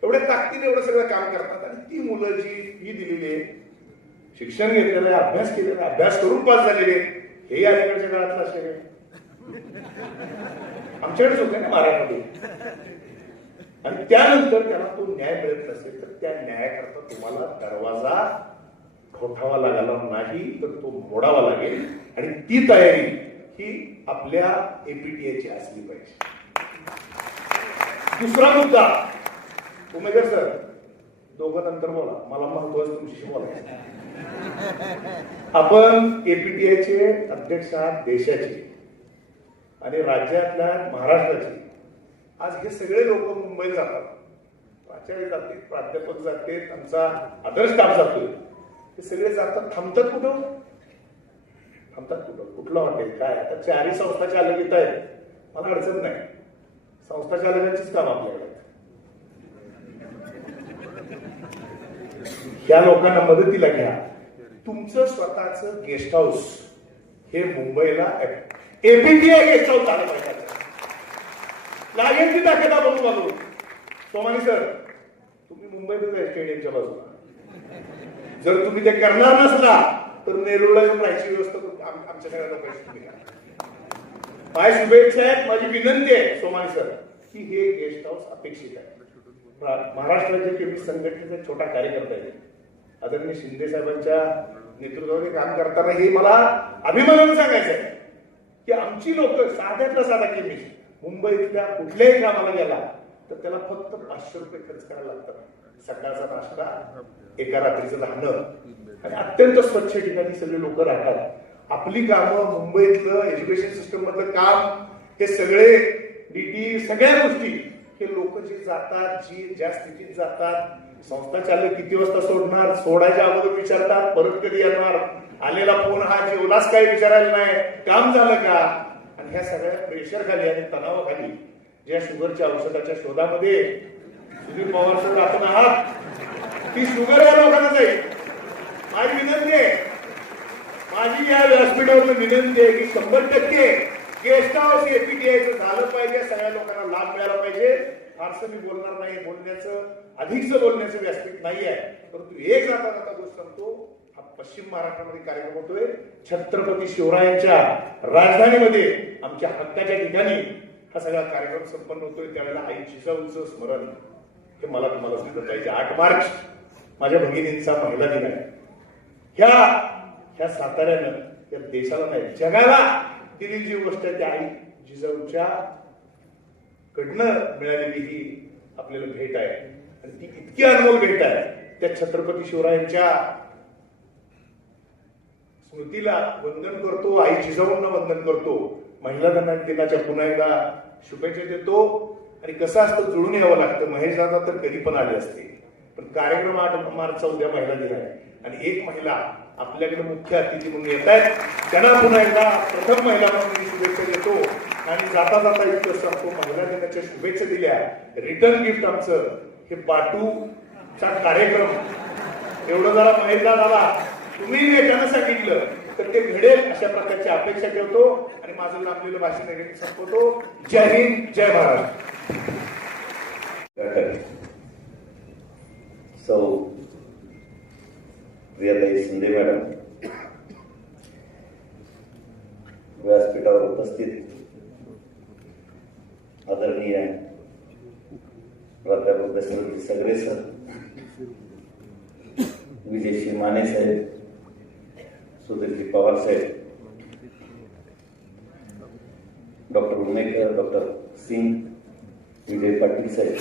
एवढ्या ताकदीने एवढं सगळं काम करतात आणि ती मुलं जी ही दिलेली आहे, शिक्षण घेतलेलं आहे, अभ्यास केलेला आहे, अभ्यास करून पास झालेले, हे अलीकडच्या काळातलं असे आमच्याकडेच होते ना महाराष्ट्रामध्ये. आणि त्यानंतर त्याला तो न्याय मिळत नसेल तर त्या न्यायाकरता तुम्हाला दरवाजा ठोठावा लागला नाही तर तो मोडावा लागेल. आणि ती तयारी ही आपल्या एपीटीआयची असली पाहिजे. दुसरा मुद्दा, उमेदवार सर दोघं नंतर बोला, मला महत्वाचं तुमच्याशी बोलायचं. आपण एपीटीआयचे अध्यक्ष आहात देशाचे आणि राज्यातल्या महाराष्ट्राचे. आज हे सगळे लोक मुंबईला जातात, प्राचार्य जाते, प्राध्यापक जाते, आमचा अदर स्टाफ जातोय, हे सगळे जातात. थांबतात कुठं? कुठलं हॉटेल काय? आता 4 संस्था चालक येत आहेत, मला अडचण नाही, संस्था चालकांचीच काम आपल्याकडे. या लोकांना मदतीला घ्या. तुमचं स्वतःचं गेस्ट हाऊस हे मुंबईला एपीटीआय गेस्ट हाऊस झालं पाहिजे. लागेल ती ताकद आपण बघू. सोमानी सर तुम्ही मुंबईतच आहे, स्टेडियमच्या बाजूला. जर तुम्ही ते करणार नसला तर नेरूळला येऊन राहायची व्यवस्था आमच्या सगळ्या लोकांची तुम्ही करा. माझी शुभेच्छा आहेत, माझी विनंती आहे सोमानी सर की हे गेस्ट हाऊस अपेक्षित आहे. महाराष्ट्राचे केमी संघटनेचा छोटा कार्यकर्ता आहे, आदरणीय शिंदे साहेबांच्या नेतृत्वाने काम करताना हे मला अभिमानाने सांगायचं आहे की आमची लोक साध्यातला साधा केमी मुंबईतल्या कुठल्याही कामाला गेला तर त्याला फक्त 500 रुपये खर्च करायला लागतात. सकाळचा नाश्ता, एका रात्रीचं राहणं आणि अत्यंत स्वच्छ ठिकाणी सगळे लोक राहतात. आपली कामं मुंबईतलं एज्युकेशन सिस्टम मधलं काम हे सगळे डीटी सगळ्या गोष्टी हे लोक जे जातात, ज्या स्थितीत जातात, संस्था चालू किती वाजता सोडणार, सोडायच्या अगोदर विचारतात परत कधी येणार, आलेला फोन हा जेवलाच काही विचारायला नाही, काम झालं का. आणि ह्या सगळ्या प्रेशर खाली आणि तणावाखाली ज्या शुगरच्या औषधाच्या शोधामध्ये सुनील पवार सर आपण आहात, ती शुगर या लोकांना जाईल. माझी विनंती आहे, माझी या व्यासपीठावर विनंती आहे की 100% गेस्ट हाऊस एपीटीआयचं झालं पाहिजे, सगळ्या लोकांना लाभ मिळाला पाहिजे. फारसं मी बोलणार नाही, बोलण्याचं अधिकच बोलण्याचं व्यासपीठ नाही आहे, परंतु एक जाता जाता गोष्ट सांगतो, हा पश्चिम महाराष्ट्रामध्ये कार्यक्रम होतोय. छत्रपती शिवरायांच्या राजधानीमध्ये आमच्या हक्काच्या ठिकाणी हा सगळा कार्यक्रम संपन्न होतोय. त्यावेळेला आई जिजाऊचं स्मरण हे मला तुम्हाला सांगत पाहिजे. 8 मार्च माझ्या भगिनींचा महिला दिन आहे. ह्या साताऱ्यानं या देशाला नाही जगाला दिलेली जी गोष्ट आहे त्या आई जिजाऊच्या कडनं मिळालेली ही आपल्याला भेट आहे आणि ती इतकी अनमोल भेट आहे. त्या छत्रपती शिवरायांच्या स्मृतीला वंदन करतो, आई जिजाऊंना वंदन करतो, महिला दिनाच्या पुन्हा एकदा शुभेच्छा देतो. आणि कसं असतं, जुळून यावं लागतं. महेश दादा तर कधी पण आले असते, पण कार्यक्रम 8 मार्चचा उद्या महिला दिन आहे आणि एक महिला आपल्याकडे मुख्य अतिथी म्हणून येत आहेत. त्यांना पुन्हा एकदा प्रथम महिला म्हणून मी शुभेच्छा देतो आणि जाता जाता इतकं सांगतो, महिला दिनाच्या शुभेच्छा दिल्या. रिटर्न गिफ्ट आमचं हे बाटूचा कार्यक्रम एवढं जरा महेश दादाला तुम्ही एकानं सांगितलं तर ते घडेल अशा प्रकारची अपेक्षा ठेवतो आणि माझं लांबलेलं भाषण संपवतो. जय हिंद, जय महाराष्ट्र. सौ प्रियाताई शिंदे मॅडम, व्यासपीठावर उपस्थित आदरणीय प्राध्यापक दशरथजी सगरे सर, विजयश्री माने साहेब, सुधीरजी पवार साहेब, डॉक्टर उमेकर, डॉक्टर सिंग, विजय पाटील साहेब,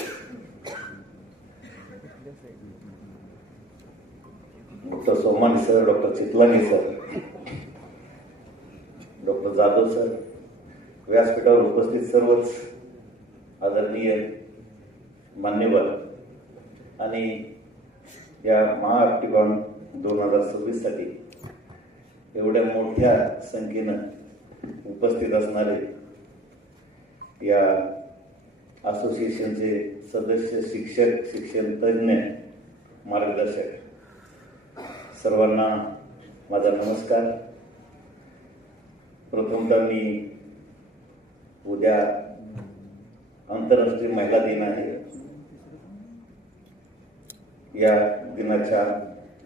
doctor Somani sir, doctor Chitlani sir, doctor Jadhav sir, व्यासपीठावर उपस्थित सर्वच आदरणीय मान्यवर आणि या महाअट्टीबाण 2026 साठी एवढ्या मोठ्या संख्येनं उपस्थित असणारे या असोसिएशनचे सदस्य, शिक्षक, शिक्षण तज्ञ, मार्गदर्शक, सर्वांना माझा नमस्कार. प्रथमतः मी उद्या आंतरराष्ट्रीय महिला दिन आहे, या दिनाच्या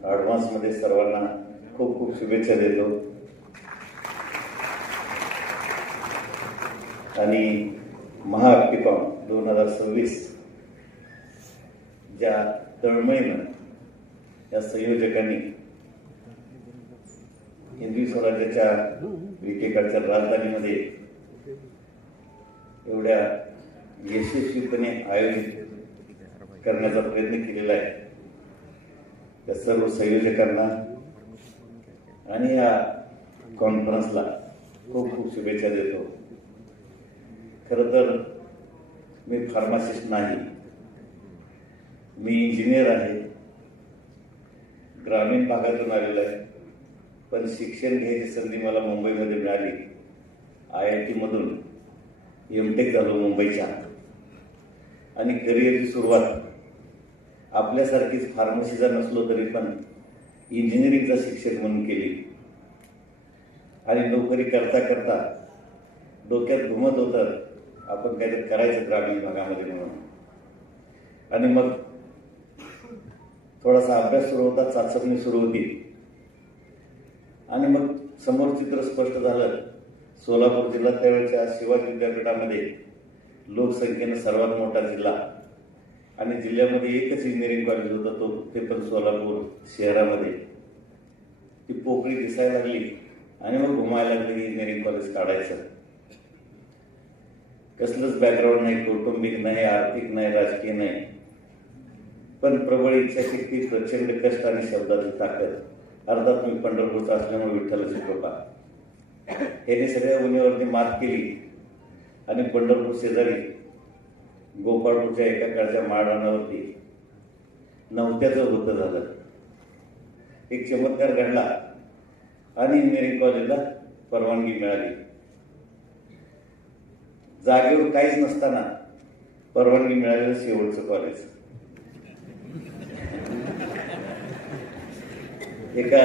ॲडव्हान्समध्ये सर्वांना खूप खूप शुभेच्छा देतो. आणि महाअट्टीबाण 2026 ज्या तळमळीनं या संयोजकांनी हिंदवी स्वराज्याच्या एकेकाळच्या राजधानीमध्ये एवढ्या यशस्वीपणे आयोजित करण्याचा प्रयत्न केलेला आहे, त्या सर्व संयोजकांना आणि या कॉन्फरन्सला खूप खूप शुभेच्छा देतो. खरं तर मी फार्मासिस्ट नाही, मी इंजिनियर आहे, ग्रामीण भागातून आलेलो आहे, पण शिक्षण घ्यायची संधी मला मुंबईमध्ये मिळाली. IIT मधून MTech झालो मुंबईच्या आणि करिअरची सुरुवात आपल्यासारखीच फार्मसीचा नसलो तरी पण इंजिनिअरिंगचा शिक्षक म्हणून केली आणि नोकरी करता करता डोक्यात घुमत होतं आपण काहीतरी करायचं ग्रामीण भागामध्ये म्हणून. आणि मग थोडासा अभ्यास सुरू होता, चाचपणी सुरू होती आणि मग समोर चित्र स्पष्ट झालं. सोलापूर जिल्हा त्यावेळेच्या शिवाजी विद्यापीठामध्ये लोकसंख्येनं सर्वात मोठा जिल्हा आणि जिल्ह्यामध्ये एकच इंजिनिअरिंग कॉलेज होतं, ते पण सोलापूर शहरामध्ये. ती पोकळी दिसायला लागली आणि मग घुमायला लागली की इंजिनिअरिंग कॉलेज काढायचं. कसलंच बॅकग्राऊंड नाही, कौटुंबिक नाही, आर्थिक नाही, राजकीय नाही, पण प्रबळ इच्छाशक्ती, प्रचंड कष्ट आणि शब्दाची ताकद. अर्थात मी पंढरपूरचा असल्यामुळे विठ्ठलाची कृपा, ह्याने सगळ्या उन्हीवरती मात केली आणि पंढरपूर शेजारी गोपाळपूरच्या एका काळच्या माळरानावरती नव्हत्याचं होतं झालं. एक चमत्कार घडला आणि इंजिनिअरिंग कॉलेजला परवानगी मिळाली. जागेवर काहीच नसताना परवानगी मिळालेलं शेवटचं कॉलेज. एका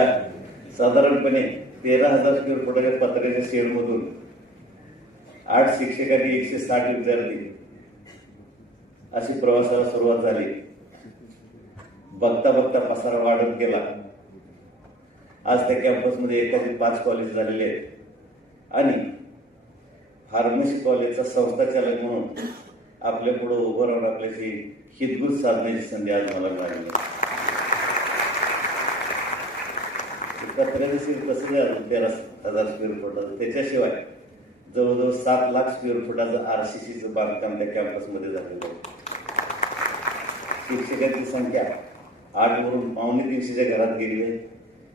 साधारणपणे 13,000 स्क्वेअर फुटाच्या पत्र्याच्या शेडमधून 8 शिक्षकांनी 160 विद्यार्थी अशी प्रवासाला सुरुवात झाली. बघता बघता पसारा वाढत गेला. आज त्या कॅम्पसमध्ये एखादी 5 कॉलेज झालेले आहेत आणि फार्मसी कॉलेजचा संस्थाचालक म्हणून आपल्या पुढे उभं राहून आपल्याशी हितगुज साधण्याची संधी आज मला मिळाली. पत्र्याचं शेड कसं झालं 13,000 स्क्वेअर फुटाचं, त्याच्याशिवाय जवळजवळ 7 लाख स्क्वेअर फुटाचं RCCचं बांधकाम त्या कॅम्पसमध्ये झालेलं आहे. शिक्षकांची संख्या 8 वरून 250च्या घरात गेली आहे.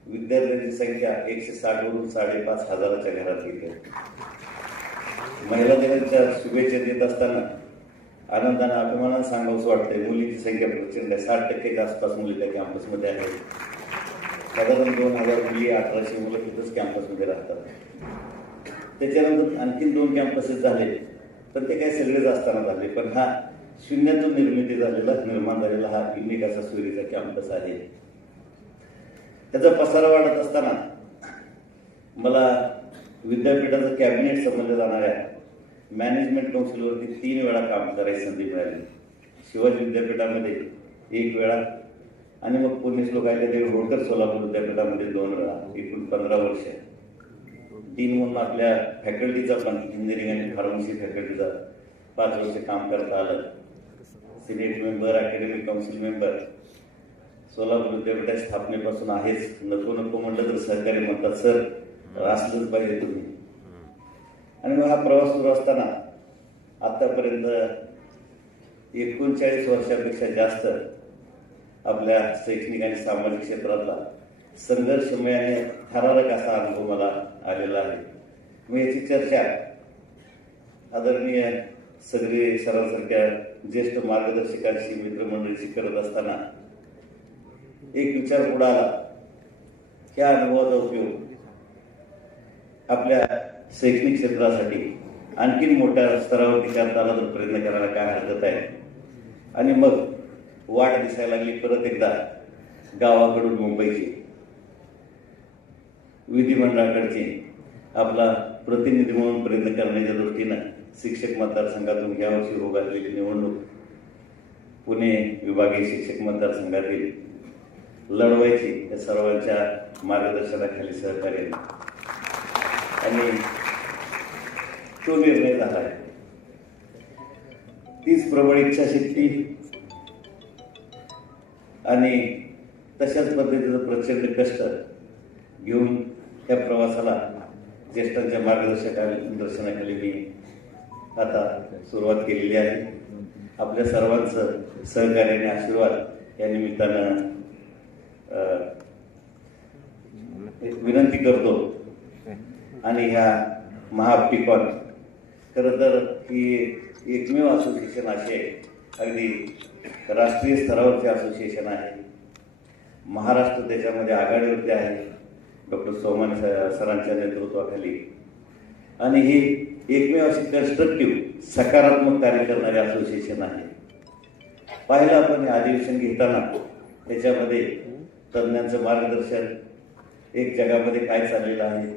विद्यार्थ्यांची संख्या 160 वरून 5,500च्या घरात गेली आहे. महिला दिनाच्या शुभेच्छा देत असताना आनंदाने अभिमानाने सांगावंसं वाटतंय, मुलीची संख्या प्रचंड आहे. 60%च्या आसपास मुली त्या कॅम्पसमध्ये आहेत. साधारण 2,000 मुली, 1800 मुलं तिथंच कॅम्पसमध्ये राहतात. त्याच्यानंतर आणखीन 2 कॅम्पसेस झाले, पण ते काही सगळेच असताना झाले. पण हा शून्यातून निर्माण झालेला हा युनिक असा सुरीचा कॅम्पस आहे. त्याचा पसारा वाढत असताना मला विद्यापीठाचं कॅबिनेट समजल्या जाणाऱ्या मॅनेजमेंट काउन्सिलवरती 3 वेळा काम करायची संधी मिळाली. शिवाजी विद्यापीठामध्ये 1 वेळा आणि मग पुणे श्लोक आहे होळकर सोलापूर विद्यापीठामध्ये 2 वेळा, एकूण 15 वर्ष. 3 म्हणून आपल्या फॅकल्टीचा पण इंजिनिअरिंग आणि फार्मसी फॅकल्टीचा 5 वर्ष काम करता आलं. Senate member, academic council member, Solapur विद्यापीठाच्या स्थापनेपासून आहेच. नको नको म्हटलं तर सहकारी म्हणतात, सर असलंच पाहिजे तुम्ही. आणि मग हा प्रवास सुरू असताना आतापर्यंत 39 वर्षापेक्षा जास्त आपल्या शैक्षणिक आणि सामाजिक क्षेत्रातला संघर्षमय आणि थरारक असा अनुभव मला आलेला आहे. मी याची चर्चा आदरणीय सगळे सरांसारख्या ज्येष्ठ मार्गदर्शकांशी, मित्रमंडळीशी करत असताना एक विचार पुढे आला, ह्या अनुभवाचा उपयोग आपल्या शैक्षणिक क्षेत्रासाठी आणखीन मोठ्या स्तरावरती करता आला तर प्रयत्न करायला काय हरकत आहे. आणि मग वाट दिसायला लागली परत एकदा गावाकडून मुंबईची, विधिमंडळाकडची. आपला प्रतिनिधी म्हणून प्रयत्न करण्याच्या दृष्टीनं शिक्षक मतदारसंघातून यावर्षी होऊ घातलेली निवडणूक पुणे विभागीय शिक्षक मतदारसंघातील लढवायची या सर्वांच्या मार्गदर्शनाखाली सहकार्याने आणि तो निर्णय झाला आहे. तीच प्रबळ इच्छाशक्ती आणि तशाच पद्धतीचं प्रचंड कष्ट घेऊन त्या प्रवासाला ज्येष्ठांच्या मार्गदर्शनाखाली मी आता सुरुवात केलेली आहे. आपल्या सर्वांचं सहकार्याने आशीर्वाद या निमित्तानं विनंती करतो. आणि ह्या महापिकॉन खरं तर ही एकमेव असोसिएशन असे अगदी राष्ट्रीय स्तरावरचे असोसिएशन आहे. महाराष्ट्र त्याच्यामध्ये आघाडीवरती आहे डॉक्टर सोमानी सरांच्या नेतृत्वाखाली. आणि ही एकमेव अशी कन्स्ट्रक्टिव्ह सकारात्मक कार्य करणारे असोसिएशन आहे. पाहिलं आपण हे अधिवेशन घेताना त्याच्यामध्ये तज्ज्ञांचं मार्गदर्शन, एक जगामध्ये काय चाललेलं आहे,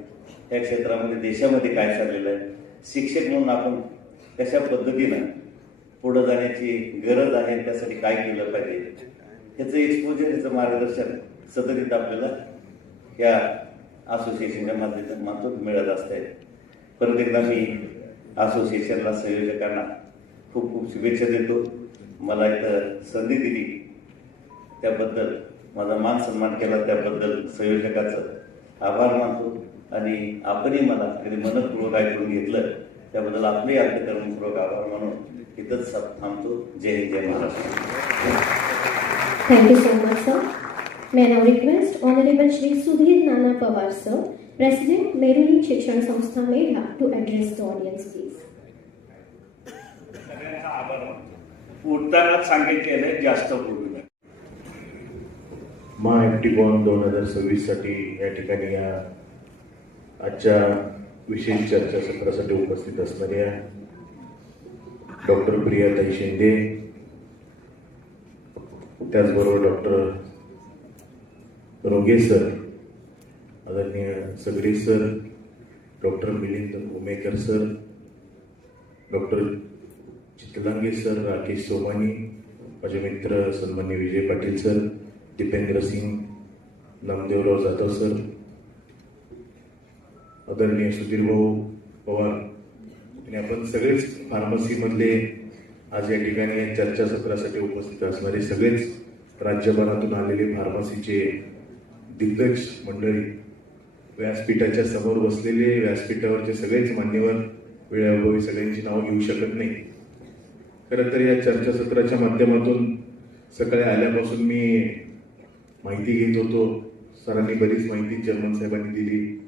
त्या क्षेत्रामध्ये देशामध्ये काय चाललेलं आहे, शिक्षक म्हणून आपण कशा पद्धतीनं पुढे जाण्याची गरज आहे, त्यासाठी काय केलं पाहिजे, ह्याचं एक्सपोजर, ह्याचं मार्गदर्शन सतत आपल्याला या असोसिएशनच्या माध्यमातून मिळत असते. परत एकदा मी असोसिएशनला, संयोजकांना खूप खूप शुभेच्छा देतो. मला इथं संधी दिली त्याबद्दल, माझा मान सन्मान केला त्याबद्दल संयोजकाचं आभार मानतो. आणि आपणही मला अगदी मनपूर्वक ऐकून घेतलं त्याबद्दल आपले अंतःकरणपूर्वक आभार मानून इथंच थांबतो. जय हिंद, जय Maharashtra. Thank you so much, sir. May I now request Honorable Shri Sudhir Nana Pawar, sir, President, Meruli Shikshan Samstha Medha, to address the audience, please. उठतानाच सांगितलेलं जास्त बोलू नये. महाएप्टिकॉन 2026 साठी या ठिकाणी या आजच्या विशेष चर्चासत्रासाठी उपस्थित असणाऱ्या डॉक्टर प्रियाताई शिंदे, त्याचबरोबर डॉक्टर रोगे सर, आदरणीय Sagare sir, doctor Milind Umekar sir, doctor Chitlange sir, Rakesh Somani, माझे मित्र सन्मान्य विजय पाटील सर, दीपेंद्र सिंग, नामदेवराव जाधव सर, आदरणीय सुधीर भाऊ पवार आणि आपण सगळेच फार्मसीमधले आज या ठिकाणी या चर्चासत्रासाठी उपस्थित असणारे सगळेच राज्यभरातून आलेले फार्मसीचे दिग्गज मंडळी, व्यासपीठाच्या समोर बसलेले व्यासपीठावरचे सगळेच मान्यवर, वेळोवेळी सगळ्यांची नावं घेऊ शकत नाही. खरं तर या चर्चासत्राच्या माध्यमातून सकाळी आल्यापासून मी माहिती घेत होतो. सरांनी बरीच माहिती चेअरमन साहेबांनी दिली.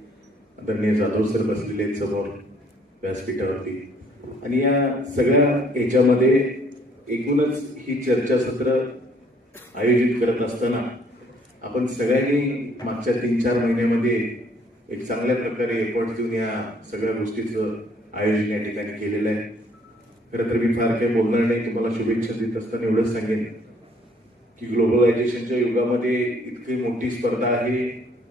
आदरणीय जाधव सर बसलेले आहेत समोर व्यासपीठावरती. आणि या सगळ्या याच्यामध्ये एकूणच ही चर्चासत्र आयोजित करत असताना आपण सगळ्यांनी मागच्या 3-4 महिन्यामध्ये एक चांगल्या प्रकारे एफर्ट देऊन या सगळ्या गोष्टीचं आयोजन या ठिकाणी केलेलं आहे. खरं तर मी फार काही बोलणार नाही, तुम्हाला शुभेच्छा देत असताना एवढंच सांगेन की ग्लोबलायझेशनच्या युगामध्ये इतकी मोठी स्पर्धा आहे.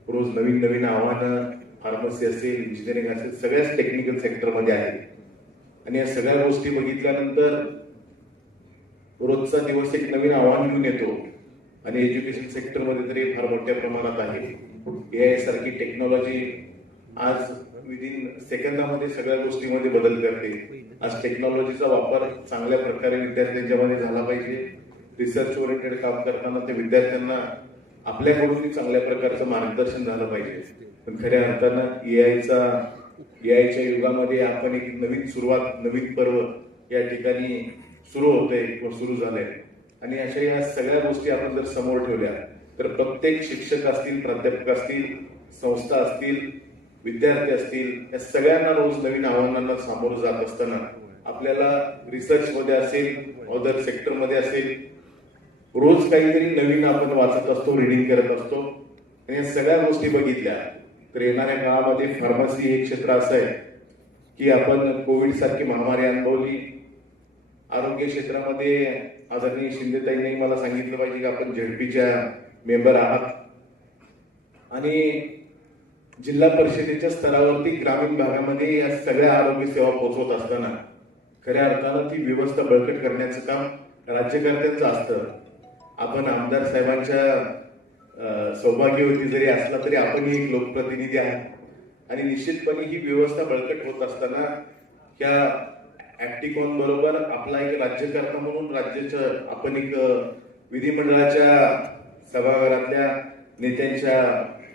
रोज नवीन नवीन आव्हानं फार्मसी असेल, इंजिनिअरिंग असेल, सगळ्याच टेक्निकल सेक्टरमध्ये आहे. आणि या सगळ्या गोष्टी बघितल्यानंतर रोजचा दिवस एक नवीन आव्हान घेऊन येतो. आणि एज्युकेशन सेक्टरमध्ये तरी फार मोठ्या प्रमाणात आहे. AI सारखी टेक्नॉलॉजी आज विदिन सेकंदामध्ये सगळ्या गोष्टीमध्ये बदल करते. आज टेक्नॉलॉजीचा वापर चांगल्या प्रकारे विद्यार्थ्यांच्यामध्ये झाला पाहिजे. रिसर्च ओरिएंटेड काम करताना ते विद्यार्थ्यांना आपल्याकडून चांगल्या प्रकारचं मार्गदर्शन झालं पाहिजे. पण खऱ्या अर्थानं एआयच्या युगामध्ये आपण एक नवीन सुरुवात, नवीन पर्व या ठिकाणी सुरू होतंय किंवा सुरू झालंय. आणि अशा या सगळ्या गोष्टी आपण जर समोर ठेवल्या तर प्रत्येक शिक्षक असतील, प्राध्यापक असतील, संस्था असतील, विद्यार्थी असतील, या सगळ्यांना रोज नवीन आव्हानांना सामोरं जात असताना आपल्याला रिसर्चमध्ये असेल, अदर सेक्टरमध्ये असेल, रोज काहीतरी नवीन आपण वाचत असतो, रिडिंग करत असतो. आणि या सगळ्या गोष्टी बघितल्या तर येणाऱ्या काळामध्ये फार्मसी हे क्षेत्र असं आहे की आपण कोविड सारखी महामारी अनुभवली. आरोग्य क्षेत्रामध्ये आदरणीय शिंदेताईंनी मला सांगितलं पाहिजे की आपण झेडपीच्या मेंबर आहात. आणि जिल्हा परिषदेच्या स्तरावरती ग्रामीण भागामध्ये या सगळ्या आरोग्य सेवा पोहोचवत असताना खऱ्या अर्थानं ती व्यवस्था बळकट करण्याचं काम राज्यकर्त्यांचं असतं. आपण आमदार साहेबांच्या सौभाग्यवती जरी असला तरी आपणही एक लोकप्रतिनिधी आहात. आणि निश्चितपणे ही व्यवस्था बळकट होत असताना ह्या ऍप्टिकॉन बरोबर आपला एक राज्यकर्ता म्हणून राज्याच्या आपण एक विधिमंडळाच्या सभागृहातल्या नेत्यांच्या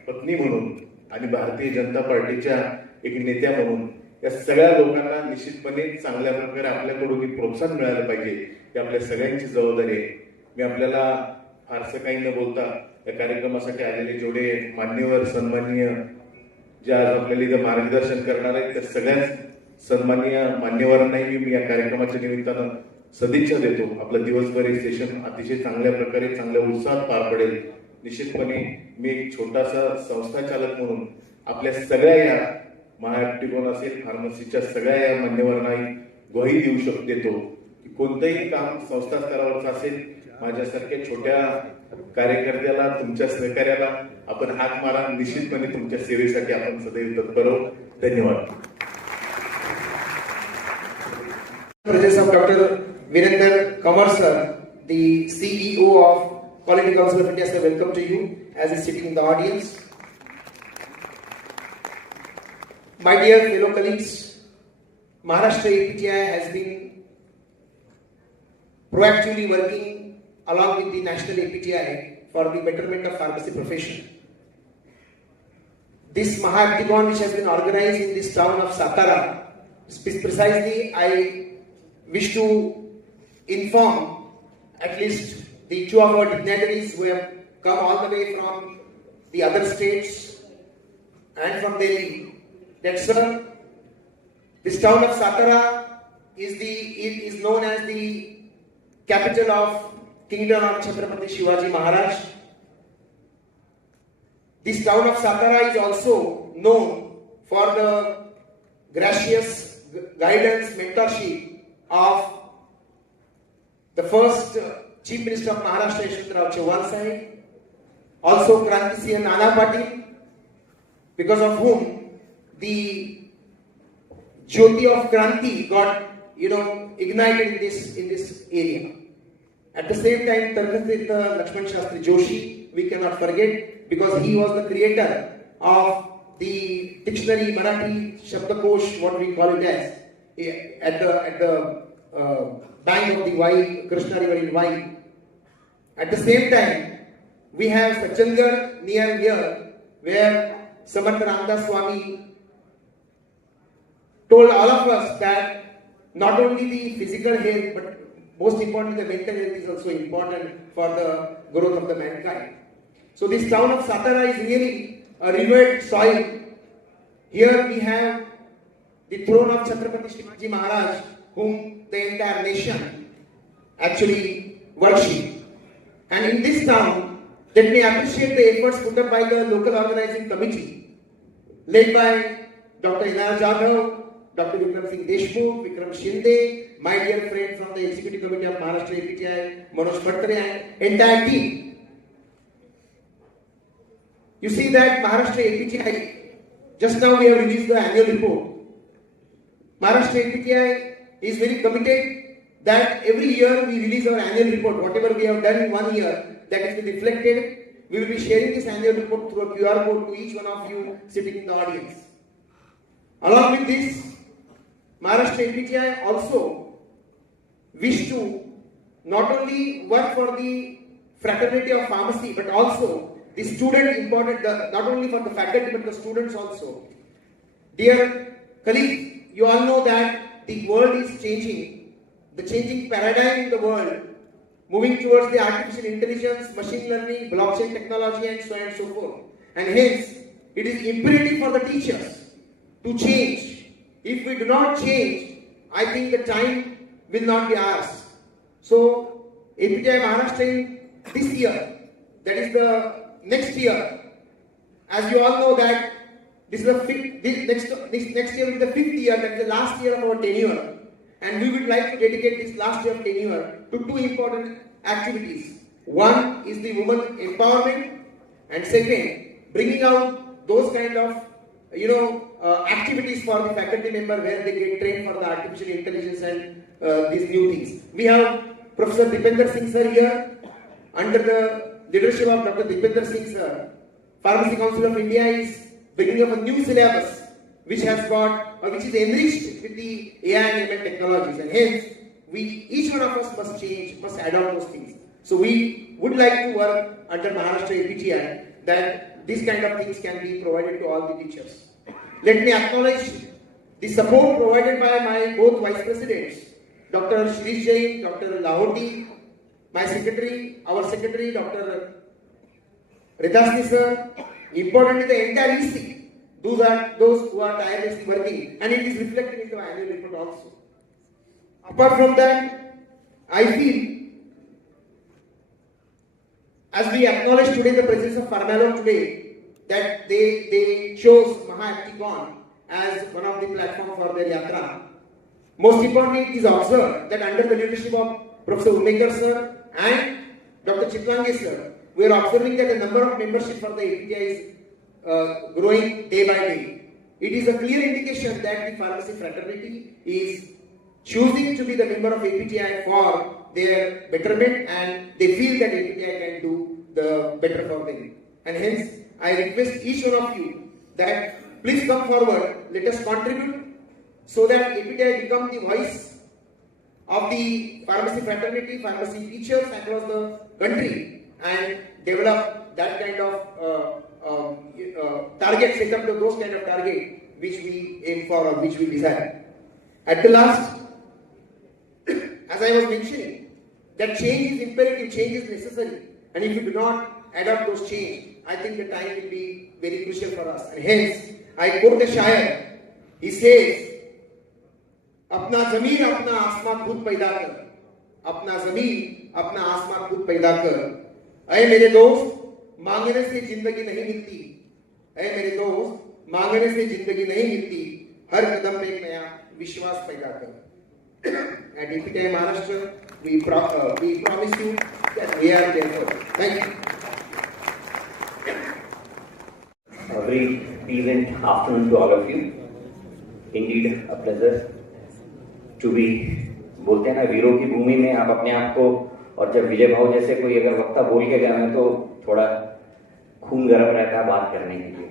पत्नी म्हणून आणि भारतीय जनता पार्टीच्या एक नेत्या म्हणून या सगळ्या लोकांना निश्चितपणे चांगल्या प्रकारे आपल्याकडून प्रोत्साहन मिळालं पाहिजे ही आपल्या सगळ्यांची जबाबदारी आहे. मी आपल्याला फारसं काही न बोलता या कार्यक्रमासाठी आलेले जेवढे मान्यवर सन्माननीय जे आज आपल्याला इथं मार्गदर्शन करणार आहेत त्या सगळ्याच सन्माननीय मान्यवरांनाही मी या कार्यक्रमाच्या निमित्तानं सदिच्छा देतो. आपलं दिवसभर हे सेशन अतिशय चांगल्या प्रकारे, चांगल्या उत्साहात पार पडेल. निश्चितपणे मी एक छोटासा संस्था चालक म्हणून आपल्या सगळ्या या महाएप्टिकॉन असेल, फार्मसीच्या सगळ्या या मान्यवरांनाही ग्वाही देऊ देतो की कोणतंही काम संस्था स्तरावरचं असेल, माझ्यासारख्या छोट्या कार्यकर्त्याला, तुमच्या सहकार्याला आपण हाक मारा. निश्चितपणे तुमच्या सेवेसाठी आपण सदैव तत्पर आहोत. धन्यवाद. Presence of Dr. Virender Kamar sir, the CEO of Quality Council of India, sir, welcome to you as is sitting in the audience. My dear fellow colleagues, Maharashtra APTI has been proactively working along with the National APTI for the betterment of pharmacy profession. This Mahapthon which has been organized in this town of Satara, precisely I wish to inform at least the two of our dignitaries who have come all the way from the other states and from Delhi that sir, this town of Satara is known as the capital of Kingdom of Chhatrapati Shivaji Maharaj. This town of Satara is also known for the gracious guidance, mentorship of the first Chief Minister of Maharashtra, Yashwantrao Chauhan Sahib, also Kranti Singh Nana Patil, because of whom the Jyoti of Kranti got ignited in this area. At the same time, Tarkasthit Lakshman Shastri Joshi, we cannot forget, because he was the creator of the dictionary Marathi Shabdakosh, what we call it as, at the bank of the Vai, Krishna River in Vai. At the same time, we have Sachangarh near here, where Samartha Ramdas Swami told all of us that not only the physical health, but most importantly, the mental health is also important for the growth of the mankind. So this town of Satara is really a revered soil. Here we have the throne of Chhatrapati Shivaji Maharaj, whom the entire nation actually worship. And in this town, let me appreciate the efforts put up by the local organizing committee, led by Dr. Inar Jadhav, Dr. Vikram Singh Deshmukh, Vikram Shinde, my dear friend from the Executive Committee of Maharashtra APTI, Manoj Bhattare, and entire team. You see that Maharashtra APTI, just now we have released the annual report. Maharashtra APTI is very committed that every year we release our annual report. Whatever we have done in 1 year, that is reflected. We will be sharing this annual report through a QR code to each one of you sitting in the audience. Along with this, Maharashtra APTI also wish to not only work for the fraternity of pharmacy, but also the student important, not only for the faculty, but the students also. Dear colleagues, you all know that the world is changing. The changing paradigm in the world, moving towards the artificial intelligence, machine learning, blockchain technology, and so on and so forth. And hence, it is imperative for the teachers to change. If we do not change, I think the time will not be ours. So, APTI Maharashtra this year, that is the next year, as you all know that this is the next year will be the 5th year, that is the last year of our tenure. And we would like to dedicate this last year of tenure to 2 important activities. One is the women empowerment, and second, bringing out those kind of activities for the faculty member where they get trained for the artificial intelligence and these new things. We have Professor Dipender Singh sir here. Under the leadership of Dr. Dipender Singh sir, Pharmacy Council of India is bringing up a new syllabus which is enriched with the AI and ML technologies, and hence each one of us must change, must adopt those things. So we would like to work under Maharashtra APTI that these kind of things can be provided to all the teachers. Let me acknowledge the support provided by my both vice presidents, Dr. Shirish Jain, Dr. Lahoti, my secretary, our secretary, Dr. Ridhasni sir, importantly the entire EC. Those who are tirelessly working, and it is reflected in the annual report also. Apart from that, I feel, as we acknowledge today the presence of Pharmalon today, that they chose Mahapthon as one of the platform for their yatra. Most importantly, it is observed that under the leadership of Professor Umekar sir and Dr. Chitlange sir, we are observing that the number of membership for the APTI is growing day by day. It is a clear indication that the pharmacy fraternity is choosing to be the member of APTI for their betterment, and they feel that APTI can do the better for them. And hence, I request each one of you that please come forward, let us contribute so that APTI become the voice of the pharmacy fraternity, pharmacy teachers across the country, and develop that kind of target, set up those kind of target which we aim for or which we desire. At the last, as I was mentioning, that change is imperative, change is necessary, and if you do not adopt those change, I think the time will be very crucial for us. And hence, I quote the Shair. He says, अपना जमीन अपना आसमान खुद पैदा कर, अपना जमीन अपना आसमान खुद पैदा कर। अरे मेरे दोस्त, मांगने से जिंदगी नहीं मिलती, अरे मेरे दोस्त, मांगने से जिंदगी नहीं मिलती, हर कदम में एक नया विश्वास पैदा कर। At APTI Maharashtra, we promise you that we are there for you. Thank you. A very pleasant afternoon to all of you. Indeed, a pleasure to be. बोलते हैं ना, वीरों की भूमि में आप अपने आप को, और जब विजय भाव जैसे कोई अगर वक्ता बोल के जाए तो थोड़ा खून गर्म रहता है बात करने के लिए।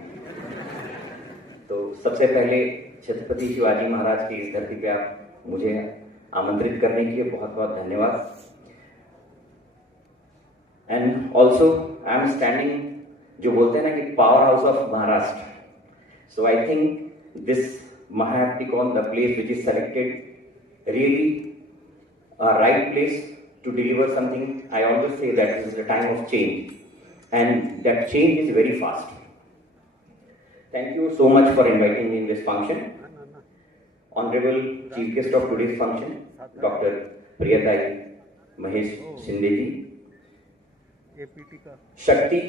तो सबसे पहले छत्रपति शिवाजी महाराज की इस धरती पे आप मुझे आमंत्रित करने के लिए बहुत बहुत धन्यवाद। End also I am standing, जो बोलते हैं ना कि power house of Maharashtra, so I think this Mahapticon, the place which is selected, really a right place to deliver something. I always say that this is a time of change, and that change is very fast. Thank you so much for inviting me in this function. Honorable Chief Guest of today's function, Dr. Priyatai Mahesh Shinde ji. शक्ति,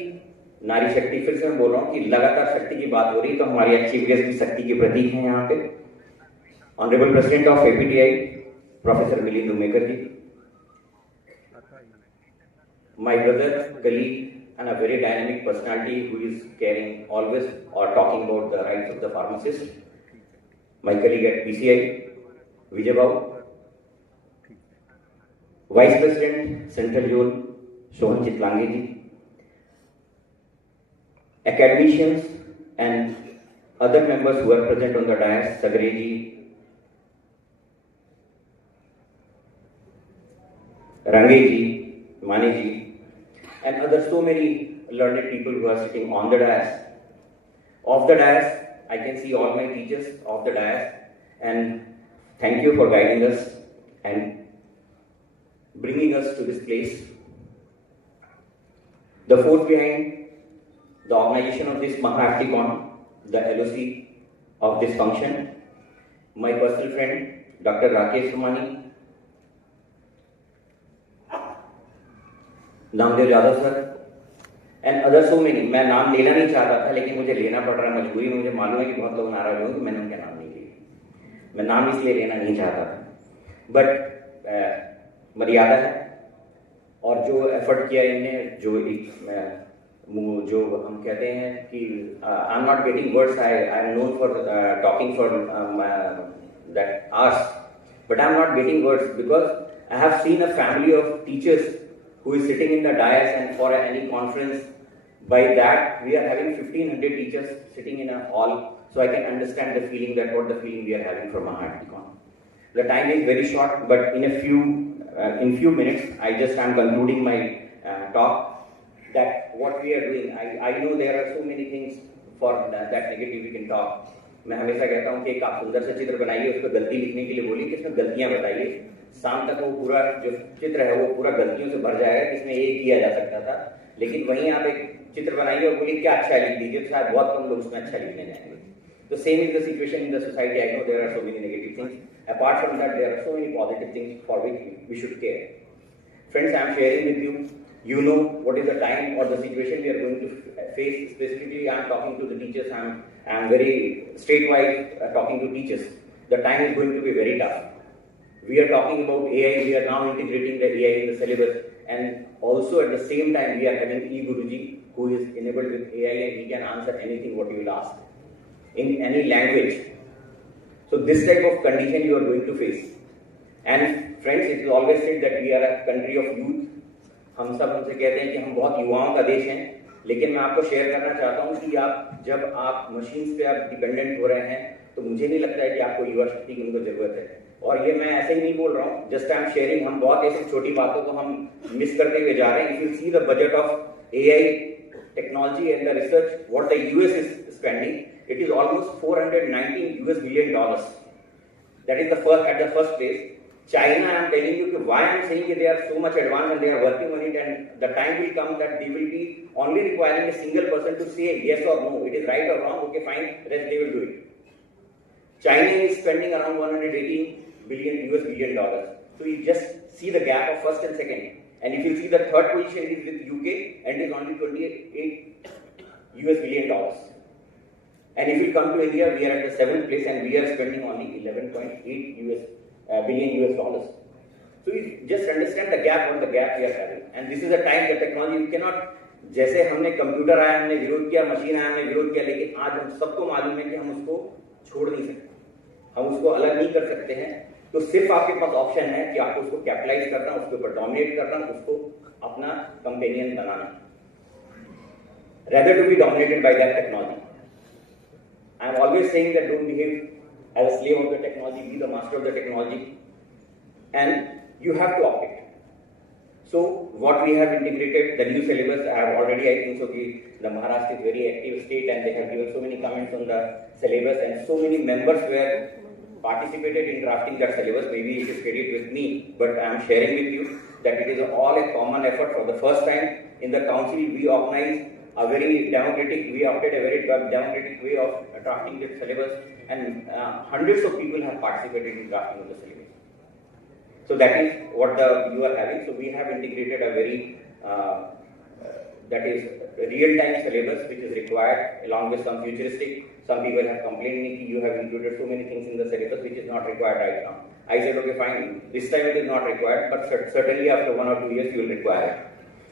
नारी शक्ति, फिर से मैं बोल रहा हूँ कि लगातार शक्ति की बात हो रही है, तो हमारी चीफ गेस्ट भी शक्ति के प्रतीक हैं यहाँ पे। Honourable president of APTI professor Milind Umekar ji, my brother, colleague, and a very dynamic personality who is caring always or talking about the rights of the pharmacist, my colleague at PCI, Vijay Bhau, Vice President, Central Zone, Sohan Chitlange ji, academicians and other members who are present on the dais, Sagre ji, Range ji, Mane ji, and other so many learned people who are sitting on the dais. Off the dais, I can see all my teachers off the dais, and thank you for guiding us and bringing us to this place. The force behind the organization of this Mahapticon, the LOC of this function, my personal friend, Dr. Rakesh Somani, Namdev Yadav sir, end other so many. मैं नाम लेना नहीं चाहता था, लेकिन मुझे लेना पड़ रहा है, मजबूरी में। मुझे मालूम है कि बहुत लोग नाराज होंगे कि मैंने उनके नाम नहीं लिए। मैं नाम इसलिए लेना नहीं चाहता था, बट मर्यादा है। और जो एफर्ट किया इनने, जो हम कहते हैं कि I am not getting words, I am known for talking for that hours, but I am not getting words because I have seen a family of teachers who is sitting in the dais, and for any conference, by that we are having 1500 teachers sitting in a hall, so I can understand the feeling, that what the feeling we are having from Mahapticon. The time is very short, but in few minutes, I just am concluding my talk, that what we are doing, I know there are so many things for that negative we can talk. मैं हमेशा कहता हूँ कि एक आप सुंदर से चित्र बनाइए, उस पर गलती लिखने के लिए बोलिए कि इसमें गलतियां बताइए, शाम तक वो पूरा जो चित्र है वो पूरा गलतियों से भर जाएगा कि इसमें ये किया जा सकता था। लेकिन वहीं आप एक चित्र बनाइए और बोलिए क्या अच्छा लिख दीजिए, तो शायद बहुत कम लोग उसमें अच्छा लिखने जाएंगे। तो same is the situation in the society. I know there are so many negative things, apart from that there are so many positive things for which we should care. Friends, I am sharing with you, you know what is the time or the situation we are going to face. Specifically, I am talking to the teachers. I am very straightwise talking to teachers. The time is going to be very tough. We are talking about AI. We are now integrating the AI in the syllabus, and also at the same time we are having eGuruji, who is enabled with AI, and he can answer anything what you will ask in any language. So this type of condition you are going to face. And friends, it is always said that we are a country of youth. हम सब उनसे कहते हैं कि हम बहुत युवाओं का देश हैं, लेकिन मैं आपको शेयर करना चाहता हूं कि जब आप मशीन्स पे आप डिपेंडेंट हो रहे हैं तो मुझे नहीं लगता है कि आपको युवा शक्ति की उनको जरूरत है। और ये मैं ऐसे ही नहीं बोल रहा हूँ, जस्ट आई एम शेयरिंग। हम बहुत ऐसी छोटी बातों को हम मिस करते हुए जा रहे हैं। If you see the budget of AI technology and the research, what the US is spending, it is almost $419 billion. That is at the first place. China, I am telling you why I am saying that they are so much advanced and they are working on it, and the time will come that they will be only requiring a single person to say yes or no, it is right or wrong, okay fine, rest they will do it. China is spending around $118 billion. So you just see the gap of first and second. And if you see the third position is with UK and is only $28 billion. And if you come to India, we are at the 7th place and we are spending only $11.8 billion. So you just understand the gap on the gap we are having. And this is a time that technology, you cannot, जैसे हमने computer आया हमने विरोध KIA, machine आया हमने विरोध KIA, लेकिन आज हम सबको मालूम है कि हम उसको छोड़ नहीं सकते, हम उसको अलग नहीं कर सकते हैं। तो सिर्फ आपके पास ऑप्शन है कि आपको उसको कैपिटलाइज करना, उसके ऊपर डोमिनेट करना, उसको अपना कंपेनियन बनाना, rather to be dominated by that technology. I am always saying that don't behave as a slave of the technology, be the master of the technology, and you have to opt it. So what we have integrated, the new syllabus, I have already, I think so, the Maharashtra is very active state and they have given so many comments on the syllabus and so many members were participated in drafting that syllabus. Maybe it is credit with me, but I am sharing with you that it is all a common effort. For the first time in the council, we organized a very democratic, we opted a very democratic way of drafting the syllabus, and hundreds of people have participated in drafting of the syllabus. So that is what you are having. So we have integrated a very that is real-time syllabus which is required along with some futuristic. Some people have complained you have included so many things in the syllabus which is not required right now. I said okay fine, this time it is not required, but certainly after 1 or 2 years you will require it.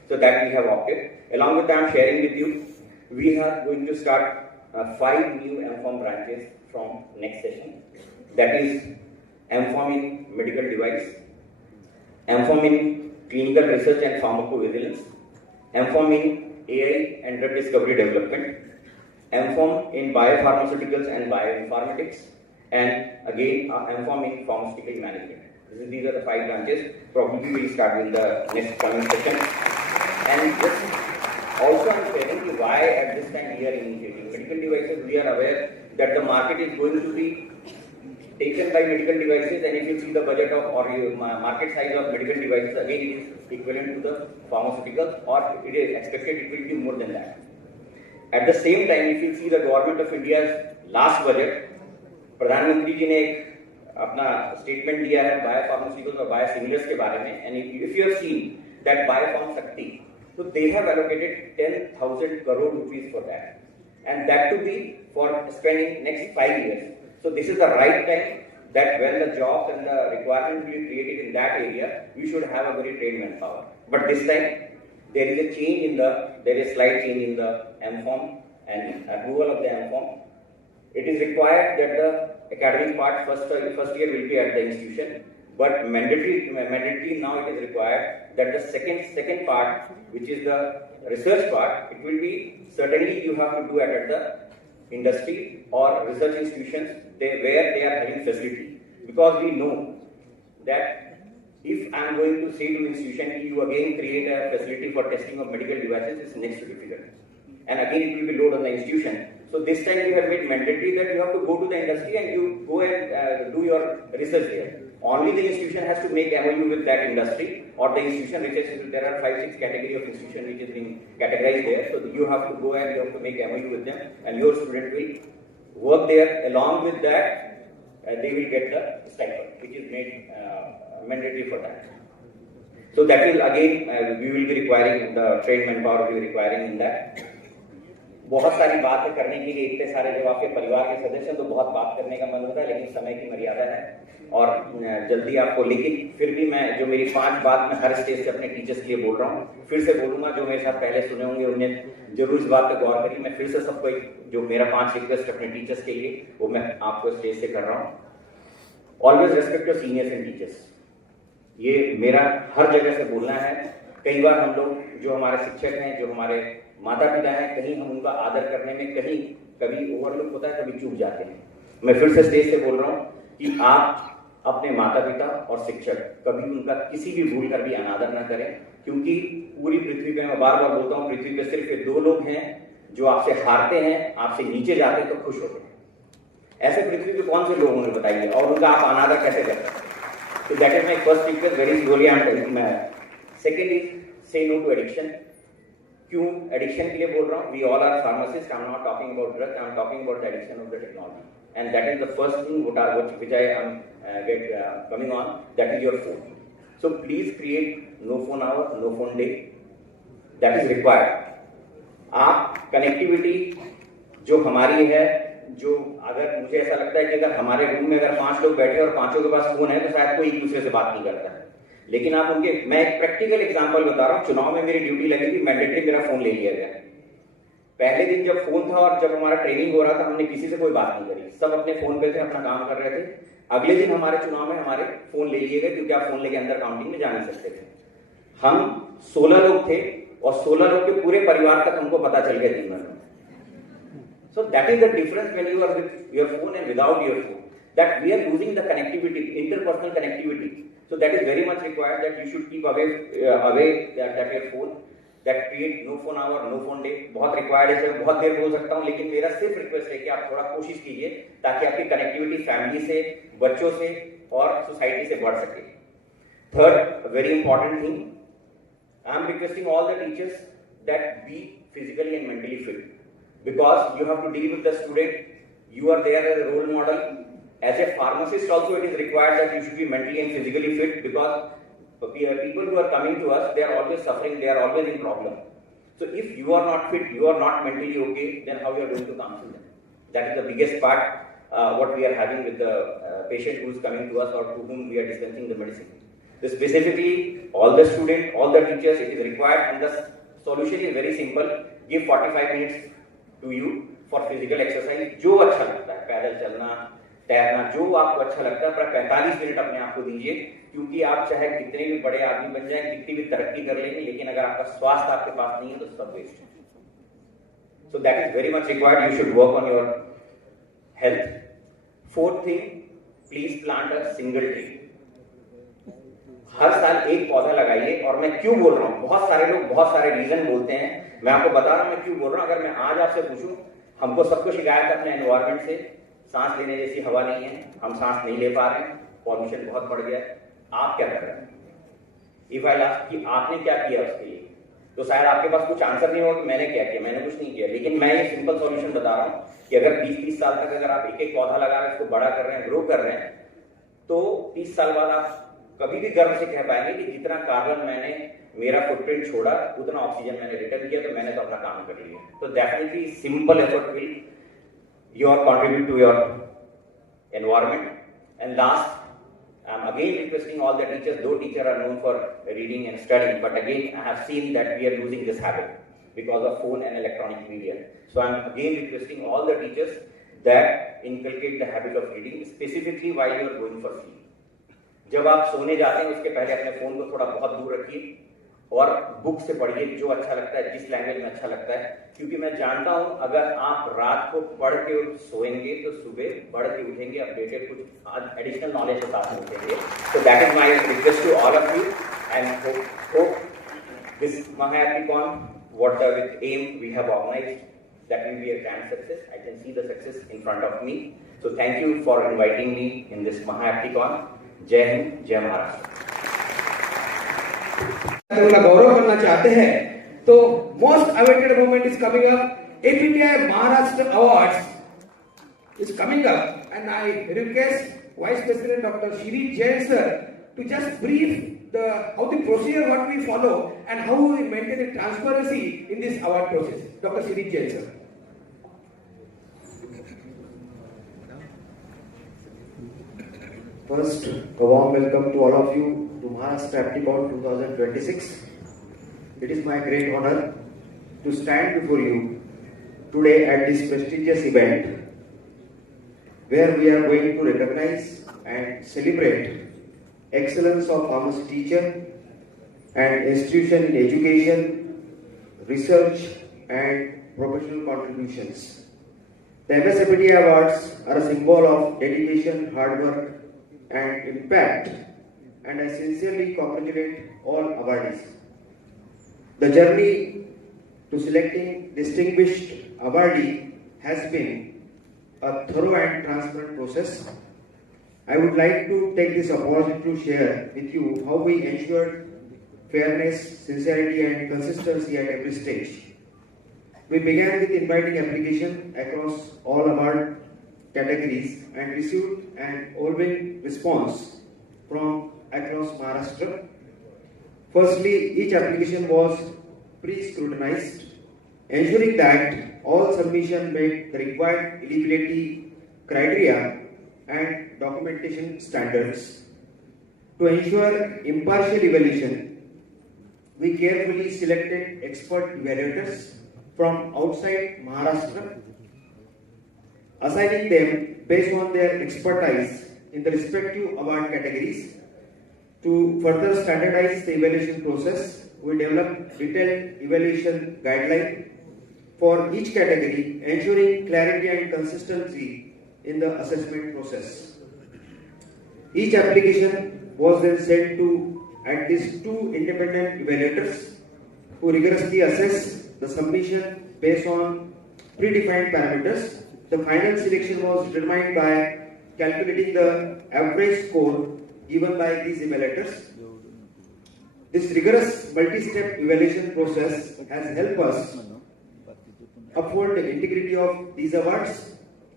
So that we have opted. Along with that I am sharing with you, we are going to start 5 new MFOM branches from next session. That is MFOM in medical device, MFOM in clinical research and pharmacovigilance, MFOM in AI and drug discovery development, MFOM in biopharmaceuticals and bioinformatics, and again MFOM in pharmaceutical management. These are the 5 branches. Probably we will start in the next coming session. And just also I am sharing why at this time we are initiating medical devices. We are aware that the market is going to be taken by medical devices, and if you see the budget of or market size of medical devices, again it is equivalent to the pharmaceuticals, or it is expected it will be more than that. At the same time, if you see the government of India's last budget, प्रधानमंत्री जी ने अपना statement दिया है biopharmaceuticals और biosimilars के बारे में, end if you have seen that Biopharm शक्ति, so they have allocated 10,000 crore rupees for that, and that to be for spending next 5 years. So this is the right time that when the jobs and the requirements will be created in that area, we should have a very trained manpower. But this time there is a slight change in the MFOM and approval of the MFOM. It is required that the academic part first year will be at the institution, but mandatory now it is required that the second part, which is the research part, it will be certainly you have to do it at the industry or research institutions where they are having facility, because we know that if I am going to say to the institution you again create a facility for testing of medical devices, it's next to difficult, and again it will be load on the institution. So this time you have made mandatory that you have to go to the industry and you go and do your research there. Only the institution has to make MOU with that industry or the institution which there are 5-6 category of institution which is being categorized there. So you have to go and you have to make MOU with them, and your student will work there. Along with that, they will get the stipend, which is made mandatory for that. So that will again we will be requiring the trained manpower will be requiring in that. बहुत सारी बातें करने के लिए इतने सारे जब आपके परिवार के सदस्य हैं तो बहुत बात करने का मन होता है, लेकिन समय की मर्यादा है और जल्दी आपको, लेकिन फिर भी मैं जो मेरी 5 बात मैं हर स्टेज से अपने टीचर्स के लिए बोल रहा हूँ, फिर से बोलूंगा। जो मेरे साथ पहले सुने होंगे उन्हें जरूर इस बात पर गौर करिए। मैं फिर से सबको जो मेरा 5 रिक्वेस्ट अपने टीचर्स के लिए वो मैं आपको स्टेज से कर रहा हूँ। Always respect your seniors end teachers. ये मेरा हर जगह से बोलना है। कई बार हम लोग जो हमारे शिक्षक हैं, जो हमारे माता पिता हैं, कहीं हम उनका आदर करने में कहीं कभी ओवरलुक होता है, कभी चूक जाते हैं। मैं फिर से स्टेज से बोल रहा हूँ कि आप अपने माता पिता और शिक्षक कभी उनका किसी भी भूल कर भी अनादर न करें, क्योंकि पूरी पृथ्वी पे, मैं बार बार बोलता हूँ, पृथ्वी पे सिर्फ ये 2 लोग हैं जो आपसे हारते हैं, आपसे नीचे जाते हैं तो खुश होते हैं। ऐसे पृथ्वी पे कौन से लोग होंगे बताइए, और उनका आप अनादर कैसे कर सकते हैं? So that is my first request, very slowly I am telling you. Second is say no to addiction. क्यों एडिक्शन के लिए बोल रहा हूँ? We all are pharmacists. I am not talking about drugs. I am talking about the addiction of the technology. And that is the first thing which I am coming on. That is your phone. So please create no phone hour, no phone day. That is required. आप connectivity जो हमारी है, जो अगर मुझे ऐसा लगता है कि अगर हमारे रूम में अगर 5 लोग बैठे और 5 के पास फोन है तो शायद कोई एक दूसरे से बात नहीं करता है, लेकिन आप उनके, मैं एक प्रैक्टिकल एग्जांपल बता रहा हूँ। चुनाव में मेरी ड्यूटी लगी थी, मैंडेटरी मेरा फोन ले लिया गया। पहले दिन जब फोन था और जब हमारा ट्रेनिंग हो रहा था, हमने किसी से कोई बात नहीं करी, सब अपने फोन पे थे, अपना काम कर रहे थे। अगले दिन हमारे चुनाव में हमारे फोन ले लिए गए, क्योंकि आप फोन लेके अंदर काउंटिंग में जा नहीं सकते थे। हम 16 लोग थे और 16 लोग के पूरे परिवार तक हमको पता चल गया दिन में। So that is the difference when you are with your phone and without your phone. That we are losing the connectivity, interpersonal connectivity. So that is very much required that you should keep away that your phone. That create no phone hour, no phone day. बहुत required है, मैं बहुत देर बोल सकता हूँ, लेकिन मेरा सिर्फ रिक्वेस्ट है कि आप थोड़ा कोशिश कीजिए ताकि आपकी कनेक्टिविटी फैमिली से, बच्चों से और सोसाइटी से बढ़ सके। Third, very important thing, I am requesting all the teachers that be physically and mentally fit. Because you have to deal with the student, you are there as a role model. As a pharmacist also it is required that you should be mentally and physically fit, because people who are coming to us, they are always suffering, they are always in problem. So if you are not fit, you are not mentally okay, then how you are going to counsel them? That is the biggest part, what we are having with the patient who is coming to us or to whom we are dispensing the medicine. So specifically, all the students, all the teachers, it is required, and the solution is very simple. Give 45 minutes to you for physical exercise, जो अच्छा लगता है, पैदल चलना, तैरना, जो आपको अच्छा लगता है, पर 45 मिनट अपने आप को दीजिए, क्योंकि आप चाहे कितने भी बड़े आदमी बन जाएं, कितनी भी तरक्की कर लेंगे, लेकिन अगर आपका स्वास्थ्य आपके पास नहीं है तो सब वेस्ट है। So that is very much required. You should work on your health. Fourth thing, please plant a single tree. हर साल एक पौधा लगाइए। और मैं क्यों बोल रहा हूँ, बहुत सारे लोग बहुत सारे रीजन बोलते हैं, मैं आपको बता रहा हूँ मैं क्यों बोल रहा हूँ। अगर मैं आज आपसे पूछूं, हमको सबको शिकायत है अपने एनवायरमेंट से, सांस लेने जैसी हवा नहीं है, हम सांस नहीं ले पा रहे हैं, पॉल्यूशन बहुत बढ़ गया है, आप क्या कर रहे हैं? इफ आई आस्क कि आपने क्या किया उसके लिए, तो शायद आपके पास कुछ आंसर नहीं होगा कि मैंने क्या किया, मैंने कुछ नहीं किया। लेकिन मैं ये सिंपल सॉल्यूशन बता रहा हूँ कि अगर 20-30 साल तक अगर आप एक पौधा लगा रहे हैं, उसको बड़ा कर रहे हैं, ग्रो कर रहे हैं, तो 30 साल बाद आप कभी भी गर्व से कह पाएंगे कि जितना कार्बन मैंने मेरा फुटप्रिंट छोड़ा, उतना ऑक्सीजन मैंने रिटर्न किया, तो मैंने तो अपना काम कर लिया। तो definitely simple effort will your contribute to your environment. And last, I am again requesting all the teachers, though teachers are known for reading and studying, but again I have seen that we are losing this habit because of phone and electronic media. So I am again requesting all the teachers that inculcate the habit of reading, specifically while you are going for sleep. जब आप सोने जाते हैं उसके पहले अपने phone को थोड़ा बहुत दूर रखिए और बुक से पढ़िए, जो अच्छा लगता है, जिस लैंग्वेज में अच्छा लगता है, क्योंकि मैं जानता हूं अगर आप रात को पढ़ के सोएंगे तो सुबह पढ़ के उठेंगे अपडेटेड, कुछ एडिशनल नॉलेज के साथ उठेंगे। So that is my request to all of you, and hope this Mahathicon, what with AIM we have organized, that will be a grand success. I can see the success in front of me. So thank you for inviting me in this Mahathicon. जय हिंद, जय महाराष्ट्र। उनका गौरव करना चाहते हैं, तो most awaited moment is coming up, APTI Maharashtra Awards is coming up, and I request Vice President Dr. Shiri Jain sir to just brief how the procedure what we follow and how we maintain the transparency in this award process. Dr. Shiri Jain sir. First, a warm welcome to all of you to Maharashtra Apticon 2026. It is my great honor to stand before you today at this prestigious event where we are going to recognize and celebrate excellence of pharmacy teacher, and institution in education, research, and professional contributions. The MSAPT Awards are a symbol of dedication, hard work, and impact, and I sincerely congratulate all awardees. The journey to selecting distinguished awardee has been a thorough and transparent process. I would like to take this opportunity to share with you how we ensured fairness, sincerity, and consistency at every stage. We began with inviting application across all award categories and received an overwhelming response from across Maharashtra. Firstly, each application was pre-scrutinized, ensuring that all submissions met the required eligibility criteria and documentation standards. To ensure impartial evaluation, we carefully selected expert evaluators from outside Maharashtra, assigning them based on their expertise in the respective award categories. To further standardize the evaluation process, we developed detailed evaluation guidelines for each category, ensuring clarity and consistency in the assessment process. Each application was then sent to at least 2 independent evaluators who rigorously assess the submission based on predefined parameters. The final selection was determined by calculating the average score given by these evaluators. This rigorous multi-step evaluation process has helped us uphold the integrity of these awards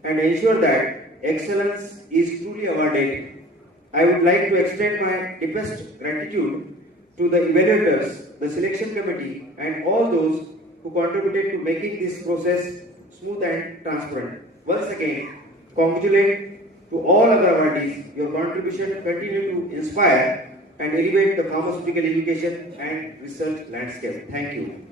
and ensure that excellence is truly awarded. I would like to extend my deepest gratitude to the evaluators, the selection committee, and all those who contributed to making this process smooth and transparent. Once again, congratulate to all other awardees. Your contribution continue to inspire and elevate the pharmaceutical education and research landscape. Thank you.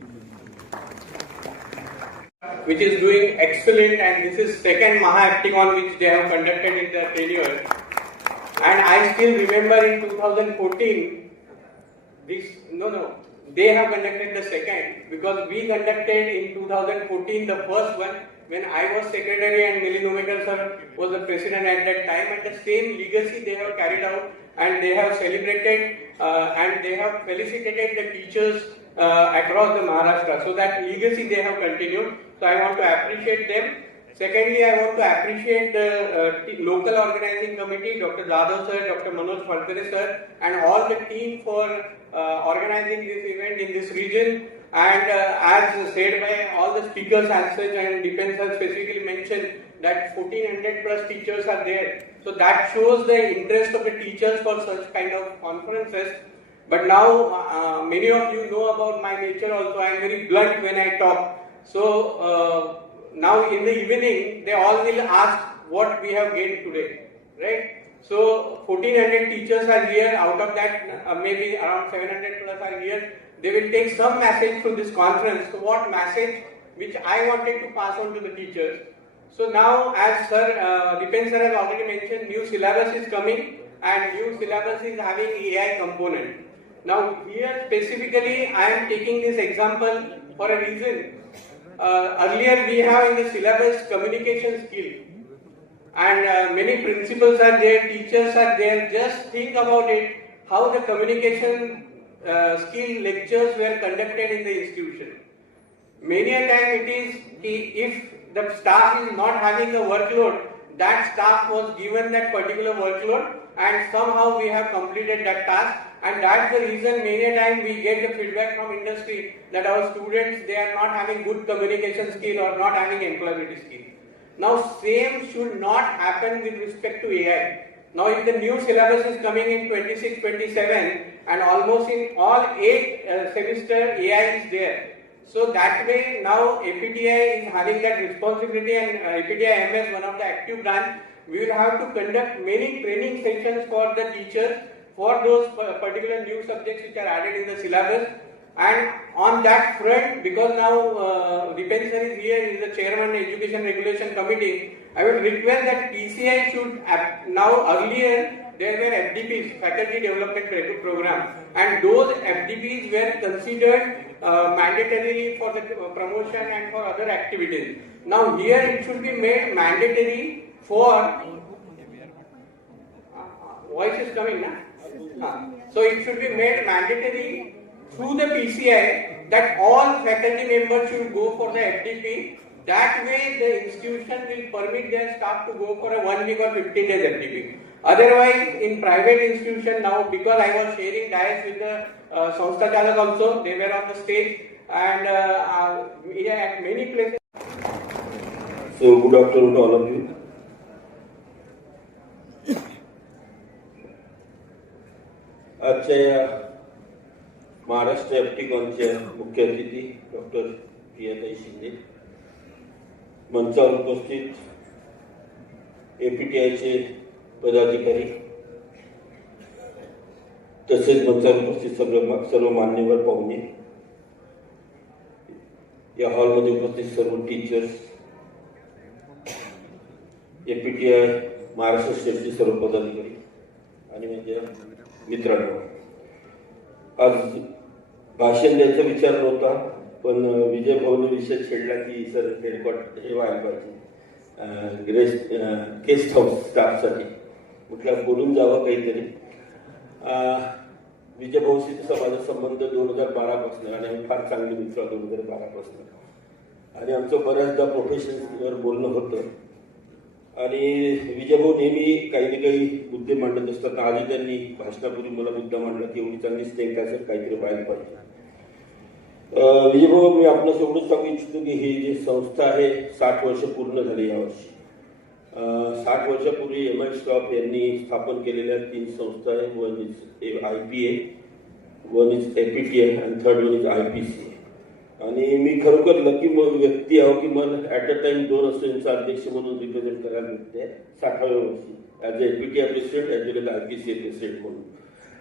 Which is doing excellent, and this is second Maha-Apticon which they have conducted in their tenure. And I still remember in 2014, they have conducted the second, because we conducted in 2014 the first one when I was secretary and Millie Numekar sir was the president at that time, and the same legacy they have carried out, and they have celebrated and they have felicitated the teachers across the Maharashtra. So that legacy they have continued. So I want to appreciate them. Secondly, I want to appreciate the local organizing committee, Dr. Jadhav sir, Dr. Manoj Phadkare sir, and all the team for organizing this event in this region. And as said by all the speakers as such, and Defense has specifically mentioned that 1400 plus teachers are there. So that shows the interest of the teachers for such kind of conferences. But now many of you know about my nature also. I am very blunt when I talk. So now in the evening, they all will ask what we have gained today, right? So 1400 teachers are here. Out of that, maybe around 700 plus are here. They will take some message from this conference. So what message which I wanted to pass on to the teachers. So now, as Sir Defense sir has already mentioned, new syllabus is coming, and new syllabus is having AI component. Now here specifically, I am taking this example for a reason. Earlier we have in the syllabus communication skill, and many principals are there, teachers are there. Just think about it, how the communication skill lectures were conducted in the institution. Many a time it is, if the staff is not having the workload, that staff was given that particular workload, and somehow we have completed that task. And that's the reason many a time we get the feedback from industry that our students, they are not having good communication skill or not having employability skill. Now same should not happen with respect to AI. Now if the new syllabus is coming in 26-27, and almost in all 8 semester AI is there. So that way now APTI is having that responsibility, and APTI MS, one of the active branch, we will have to conduct many training sessions for the teachers for those particular new subjects which are added in the syllabus. And on that front, because now Defense sir is here, he is the chairman of Education Regulation Committee, I would request that PCI should now earlier there were FDPs, Faculty Development Program, and those FDPs were considered mandatory for the promotion and for other activities. Now here it should be made mandatory for voice is coming now. So it should be made mandatory through the PCI that all faculty members should go for the FDP. That way the institution will permit their staff to go for a 1 week or 15 days FDP. Otherwise, in private institution now, because I was sharing dais with the Sanstha Chalak also, they were on the stage, and we are at many places. So good afternoon to all of you. आजच्या या महाराष्ट्र एप्टिकॉनच्या मुख्य अतिथी doctor प्रियाताई Shinde, मंचावर उपस्थित APTIचे पदाधिकारी, तसेच मंचावर उपस्थित सर्व मान्यवर पाहुणे, या हॉलमध्ये उपस्थित सर्व टीचर्स, APTI महाराष्ट्र स्टेटचे सर्व पदाधिकारी आणि माझ्या मित्रांनो, आज भाषण द्यायचा विचार नव्हता, पण विजय भाऊने विषय छेडला की सर हेडक्वार्टर हे व्हायला पाहिजे गेस्ट हाऊस स्टाफसाठी, म्हटलं बोलून जावं काहीतरी. विजय भाऊशी तसा माझा संबंध 2012 पासून आणि आम्ही फार चांगले मित्र 2012 पासून, आणि आमचं बऱ्याचदा प्रोफेशनवर बोलणं होतं. आणि विजय भाऊ नेहमी काही ना काही मुद्दे मांडत असतात. आधी त्यांनी भाषणापूर्वी मला मुद्दा मांडला की एवढी चांगली स्टेक असेल, काहीतरी व्हायला पाहिजे. विजय भाऊ, मी आपल्याला एवढंच सांगू इच्छितो की ही जी संस्था आहे 60 वर्ष पूर्ण झाली यावर्षी. 60 वर्षापूर्वी MI श्रॉफ यांनी स्थापन केलेल्या 3 संस्था आहे. One is IPA, one is APTI आणि थर्ड वन इज IPC. आणि मी खरोखर लकी व्यक्ती आहो की मला ॲट अ टाइम 2 असोसिएशनचा अध्यक्ष म्हणून रिप्रेझेंट करायला मिळते 60व्या वर्षी as a APTI president as well as IPCA president म्हणून.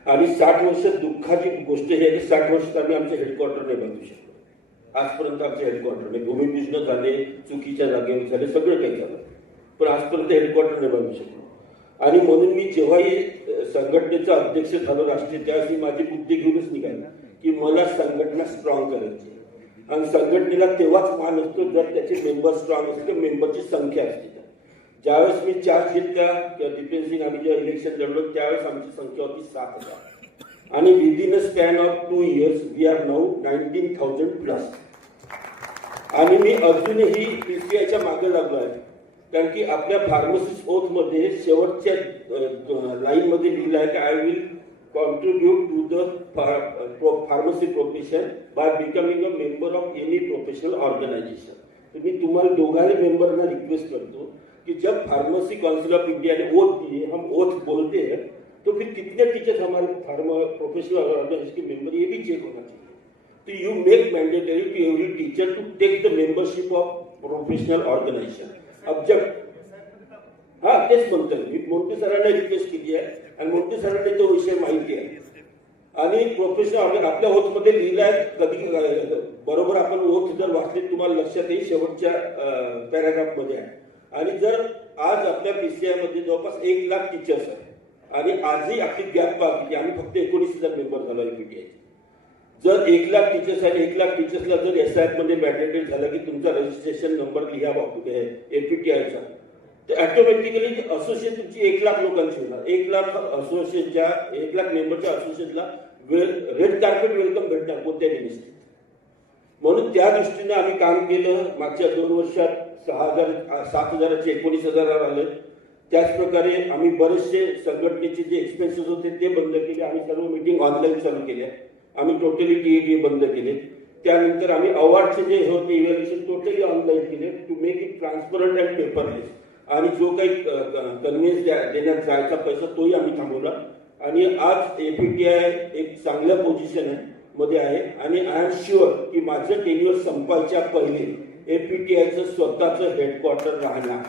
आणि 60 वर्ष दुःखाची गोष्ट ही आहे की 60 वर्षात आम्ही आमचे हेडक्वार्टर नाही बांधू शकलो. आजपर्यंत आमचे हेडक्वार्टर नाही, भूमिपूजन झाले, चुकीच्या जागेवर झाले, सगळं काही झालं, पण आजपर्यंत हेडक्वार्टर नाही बांधू शकलो. आणि म्हणून मी जेव्हाही संघटनेचा अध्यक्ष झालो राष्ट्रीय, त्यावेळी माझी बुद्धी घेऊनच निघाली की मला संघटना स्ट्रॉंग करायची. आणि संघटनेला तेव्हाच मान असतो जर त्याचे मेंबर स्ट्रॉंग असते, मेंबरची संख्या असते. ज्यावेळेस मी चार्ज घेतला किंवा दीपेन सिंग आम्ही जेव्हा इलेक्शन लढलो त्यावेळेस आमची संख्या होती 7,000 आणि within a span of 2 years we are now 19,000 plus. आणि मी अजूनही PCIच्या मागे लागलो आहे, कारण की आपल्या फार्मसिस्ट ओथ मध्ये शेवटच्या लाईन मध्ये लिहिलं आहे की I will contribute to the pharmacy profession by becoming a member of any professional organization. तो मी तुम्हाला दोघांनी मेंबरना रिक्वेस्ट करतो कि जब फार्मेसी काउंसिल ऑफ इंडिया ने ओथ दी है, हम ओथ बोलते हैं, तो फिर कितने टीचर्स हमारे प्रोफेशनल ऑर्गेनाइजेशन के मेंबर, ये भी चेक होना चाहिए. तो you make mandatory to every teacher to take the membership of professional organisation. अब जब तेच म्हणतोय मी, मोंटी सरांना रिक्वेस्ट केली आहे आणि मोंटी सरांनी तो विषय माहिती आहे. आणि प्रोफेशनल आपल्या ओथ मध्ये लिहिलं आहे, कधी बरोबर आपण ओथ जर वाचले तुम्हाला लक्षात येईल, शेवटच्या पॅराग्राफ मध्ये आहे. आणि जर आज आपल्या PCI मध्ये जवळपास 1 लाख टीचर्स आहेत आणि आजही आपली गॅप बाकी, आम्ही फक्त 19,000 मेंबर झालो APTI. जर 1 लाख टीचर्स आहे, 1 लाख टीचर्सला जर SIF मध्ये मॅन्डेटरी झालं की तुमचा रजिस्ट्रेशन नंबर लिहा APTIचा, तर ऑटोमॅटिकली असोसिएशन तुमची 1 लाख लोकांची होणार. 1 लाख असोसिएशनच्या 1 लाख मेंबरच्या असोसिएशनला रेड कार्पेट वेलकम भेटणार कोणत्याही निमित्त. म्हणून त्या दृष्टीने आम्ही काम केलं. मागच्या 2 वर्षात 7,000चे 19,000 आले. त्याचप्रकारे आम्ही बरेचसे संघटनेचे जे एक्सपेन्सेस होते ते बंद केले. आम्ही सर्व मीटिंग ऑनलाईन चालू केल्या. आम्ही टोटली TED बंद केले. त्यानंतर आम्ही अवॉर्डचे जे होते इव्हॅल्युएशन टोटली ऑनलाईन केले to make it transparent and paperless. आणि जो काही कन्व्हिन्स देण्यात जायचा पैसा तोही आम्ही थांबवला. आणि आज APTI एक चांगल्या पोझिशन मध्ये आहे. आणि आय एम शुअर की माझं टेन्युअर संपायच्या पहिले APTIचं स्वतःचं हेडक्वार्टर राहणार.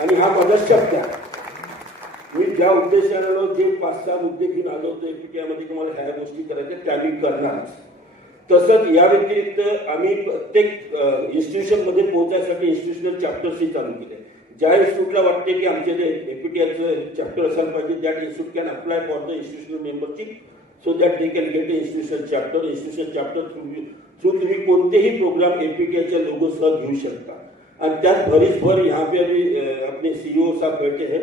आणि हा माझा शब्द आहे. मी ज्या उद्देशानं जे 5-6 मुद्दे घेऊन आलो होतो APTI मध्ये तुम्हाला ह्या गोष्टी करायच्या त्या मी करणारच. तसंच या व्यतिरिक्त आम्ही प्रत्येक इन्स्टिट्यूशन मध्ये पोहोचण्यासाठी इन्स्टिट्यूशनल चॅप्टर्सही चालू केले. ज्या इन्स्टिट्यूटला वाटते की आमचे जे एपीटीआयचं चॅप्टर असायला पाहिजे, that institute can apply for the institutional membership so that they can get institutional chapter through तुम्ही कोणतेही प्रोग्राम एपीटीआयच्या लोगोसह घेऊ शकता. और त्यात भर यहाँ पे अभी अपने सीईओ साहब बैठे हैं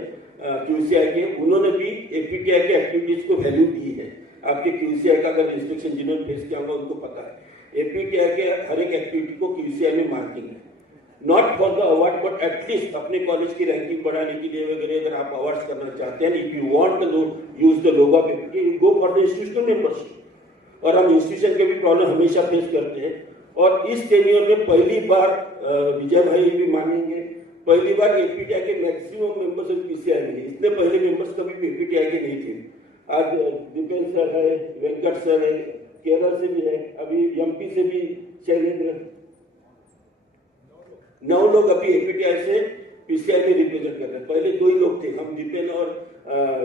QCI के, उन्होंने भी एपीटीआई के एक्टिविटीज को वैल्यू दी है. आपके QCI का अगर रिस्ट्रिक्शन जिन्होंने फेस किया होगा उनको पता है एपीटीआई के हर एक एक्टिविटी को QCI में मार्किंग है. Not for the award but at least अपने कॉलेज की रैंकिंग बढ़ाने के लिए वगैरह अगर आप अवार्ड्स करना चाहते हैं, if you want to use the logo of APTI, you go for the institutional membership. और हम इंस्टीट्यूशन के भी प्रॉब्लम हमेशा फेस करते हैं. और इस टेन्योर में पहली बार विजय भाई भी मानेंगे, पहली बार एपीटीआई के मैक्सिमम मेंबर्स पीसीआई में. इतने पहले मेंबर्स कभी भी एपीटीआई के नहीं थे. आज दीपेन सर है, वेंकट सर है, केरल से भी है, अभी एमपी से भी शैलेंद्र, 9 लोग अभी एपीटीआई से पीसीआई में रिप्रेजेंट कर रहे हैं. पहले 2 ही लोग थे, हम दीपेन और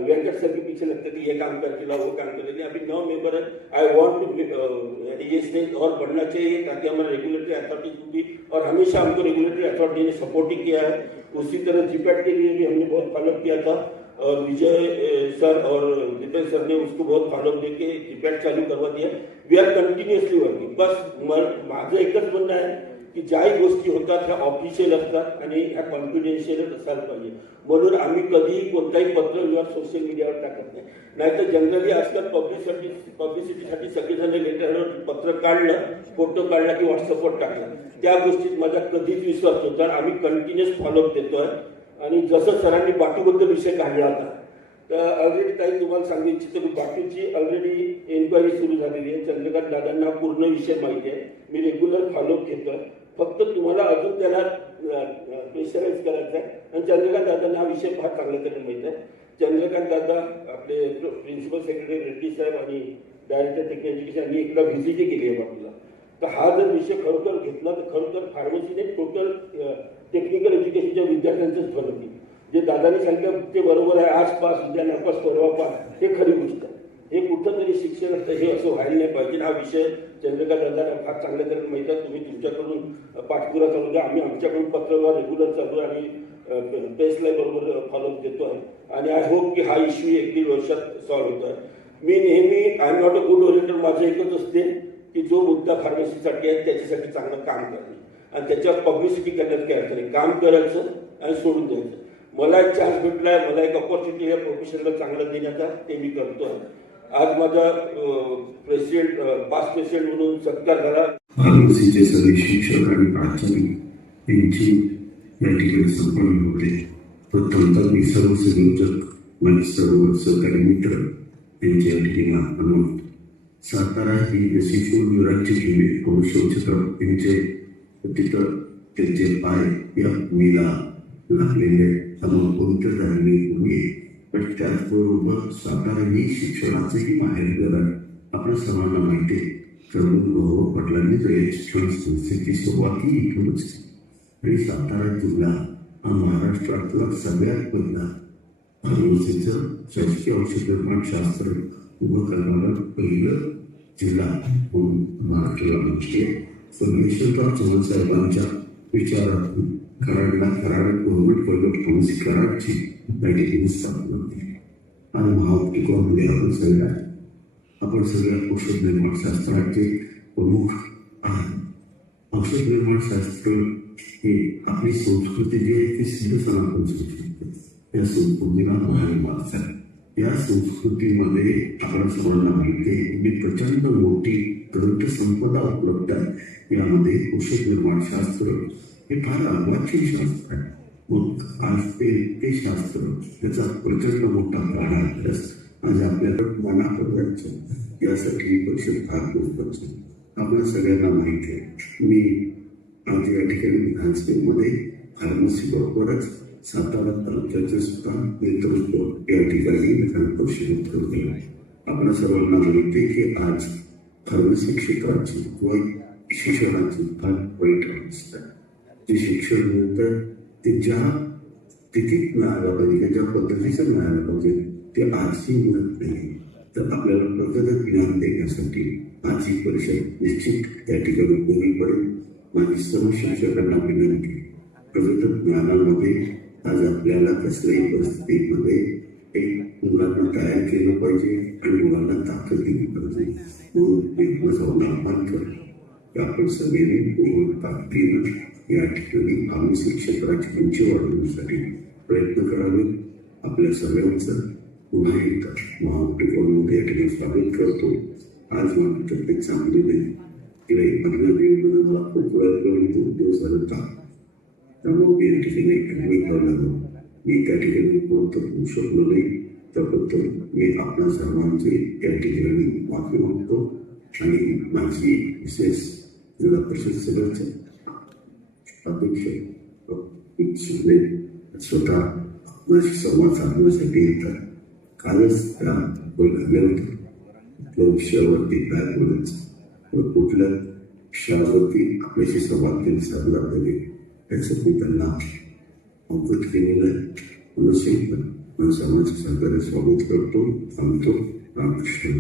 वेंकट सर के पीछे लगते थे, ये काम करके ला वो काम कर लेते. अभी 9 मेंबर है. आई वांट टू ये स्टेज और बढ़ना चाहिए ताकि हमारा रेगुलेटरी अथॉरिटी भी, और हमेशा हमको रेगुलेटरी अथॉरिटी ने सपोर्टिंग किया है. उसी तरह जीपैट के लिए भी हमने बहुत फॉलोअप किया था और विजय सर और दीपेन सर ने उसको बहुत फॉलोअप देके जीपैट चालू करवा दिया. We are continuously working. बस माझं एकच म्हणणं आहे की ज्याही गोष्टी होतात ह्या ऑफिशियल असतात आणि ह्या कॉन्फिडेन्शियलच असायला पाहिजे. म्हणून आम्ही कधीही कोणताही पत्र व्यवहार सोशल मीडियावर टाकत नाही. नाहीतर जनरली आजकाल पब्लिसिटीसाठी सगळेजण लेटरवर पत्र काढलं, फोटो काढला की व्हॉट्सअपवर टाकला. त्या गोष्टीत माझा कधीच विश्वास होता. आम्ही कंटिन्युअस फॉलोअप देतोय. आणि जसं सरांनी बाटूबद्दल विषय काढला होता तर ऑलरेडी काही तुम्हाला सांगू इच्छितो की बाटूची ऑलरेडी एन्क्वायरी सुरू झालेली आहे. चंद्रकांत दादांना पूर्ण विषय माहिती आहे. मी रेग्युलर फॉलोअप घेतोय. फक्त तुम्हाला अजून त्याला प्रेशराईज करायचं आहे. आणि चंद्रकांत दादांना हा विषय फार चांगल्या तऱ्हेने माहिती आहे. चंद्रकांत दादा आपले प्रिन्सिपल सेक्रेटरी रेड्डी साहेब आणि डायरेक्टर टेक्निकल एज्युकेशन यांनी एकदा व्हिजिट केली आहे बाटूला. तर हा जर विषय खरोखर घेतला तर खरोखर फार्मसीने टोटल टेक्निकल एज्युकेशनच्या विद्यार्थ्यांचंच भर होती. जे दादानी सांगितलं ते बरोबर आहे. आज पास उद्या नापास परवा पास हे खरी गोष्ट आहे. हे कुठंतरी शिक्षण हे असं व्हायला नाही पाहिजे. हा विषय चंद्रकांत दादांना फार चांगल्या तऱ्हेने माहिती आहे. तुम्ही तुमच्याकडून पाठपुरा चालू द्या. आम्ही आमच्याकडून पत्रव्यवहार रेग्युलर चालू आहे आणि प्रेसला बरोबर फॉलोअप देतो आहे. आणि आय होप की हा इश्यू 1-1.5 वर्षात सॉल्व्ह होतो आहे. मी नेहमी I am not a good orienter. माझं एकच असते की जो मुद्दा फार्मसीसाठी आहे त्याच्यासाठी चांगलं काम करणे आणि त्याच्यावर पब्लिसिटी करण्यात काय अर्थ नाही. काम करायचं आणि सोडून द्यायचं. मला एक चान्स भेटलाय, मला एक ऑपॉर्च्युनिटी या प्रोफेशनला चांगलं देण्याचा, ते मी करतोय. आज माझा प्रेसिडेंट पास्ट प्रेसिडेंट म्हणून सत्कार झाला. फार्मसीचे सगळे शिक्षक आणि प्राचार्य यांची या ठिकाणी संपन्न होते. प्रथमतः मी सर्व संयोजक आणि सर्व सहकारी मित्र यांच्या या ठिकाणी आभार. सातारा ही यशस्वी राज्य घेणे कौशलक्षेत्र यांचे तिथं त्यांचे पाय या भूमीला लागलेले समोर झालेले. पण त्याचबरोबर सातारा ही शिक्षणाचंही माहेरघर आहे. आपल्या सर्वांना माहिती आहे भाऊ पाटलांनी तर या शिक्षण संस्थेची सुरुवात ही इथूनच केली. आणि सातारा जिल्हा हा महाराष्ट्रातला सगळ्यात पहिला फार्मसीचं शासकीय औषध निर्माण शास्त्र उभं करणारं पहिलं जिल्हा म्हणून महाराष्ट्राला माहिती आहे. पण यशवंतराव चव्हाण साहेबांच्या विचारातून कराडला Karad government college of pharmacy कराडची ठिकाणी स्थापना केली. आणि महाउद्योगामध्ये आपण सगळ्या औषध निर्माण शास्त्राचे प्रमुख आहात. औषध निर्माण शास्त्र हे आपली संस्कृती जी आहे ती सिद्ध सनातन संस्कृती, या संस्कृतीला महामार्ग आहे. या संस्कृतीमध्ये आपल्या सर्वांना माहिती आहे की प्रचंड मोठी ग्रंथसंपदा उपलब्ध आहे. यामध्ये औषध निर्माण शास्त्र हे फार अर्वाचीन शास्त्र आहे. मग आज ते शास्त्र त्याचा प्रचंड मोठा प्राण अभ्यास आज आपल्याकडे मनापर्यंत यासाठी परिषद भाग करतो. आपल्या सगळ्यांना माहिती आहे मी आज या ठिकाणी विधानसभेमध्ये फार्मसी बरोबरच सातारा तालुक्याचे सुद्धा नेतृत्व या ठिकाणी विधान परिषदेत करतो. आपल्या सर्वांना माहिती आहे की आज फार्मसी क्षेत्राची व शिक्षणाची फार वाईट अवस्था आहे. जे शिक्षण मिळतं ते ज्या स्थितीत मिळालं पाहिजे, ज्या पद्धतीचं मिळालं पाहिजे ते आजही मिळत नाही. तर आपल्याला प्रगत ज्ञान देण्यासाठी आज ही परिषद निश्चित त्या ठिकाणी उपयोगी पडेल. माझी सर्व शिक्षकांना विनंती, प्रगत ज्ञानामध्ये आज आपल्याला कसल्याही परिस्थितीमध्ये एक मुलांना तयार केलं पाहिजे आणि मुलांना ताकद दिली पाहिजे. म्हणून एक माझं आव्हान करतो आपण सगळ्यांनी पूर्ण ताकदीनं या ठिकाणी आम्ही क्षेत्राची उंची वाढवण्यासाठी प्रयत्न करावे. आपल्या सगळ्यांचं पुन्हा एकदा महाउपक्रमामध्ये या ठिकाणी स्वागत करतो. आज माझी तब्येत चांगली नाही, गेल्या 15 दिवस मला खूप वेळपर्यंत 2 दिवस झालं ताप, त्यामुळे मी या ठिकाणी ऍडमिट लागलो. मी त्या ठिकाणी कोणतं होऊ शकलो नाही, त्याबद्दल मी आपल्या सर्वांचे या ठिकाणी माफी मागतो. आणि माझी विशेष जिल्हा परिषद सदस्य अध्यक्ष शिंदे स्वतः आपल्याशी संवाद साधण्यासाठी येतात. कालच त्या बोलले होते कुठल्या विषयावरती काय बोलायचं, कुठल्या विषयावरती आपल्याशी संवाद साधला पाहिजे त्याचं मी त्यांना अवगत केलेलं आहे. मनसे समाज सरकारचे स्वागत करतो. सांगतो रामकृष्ण.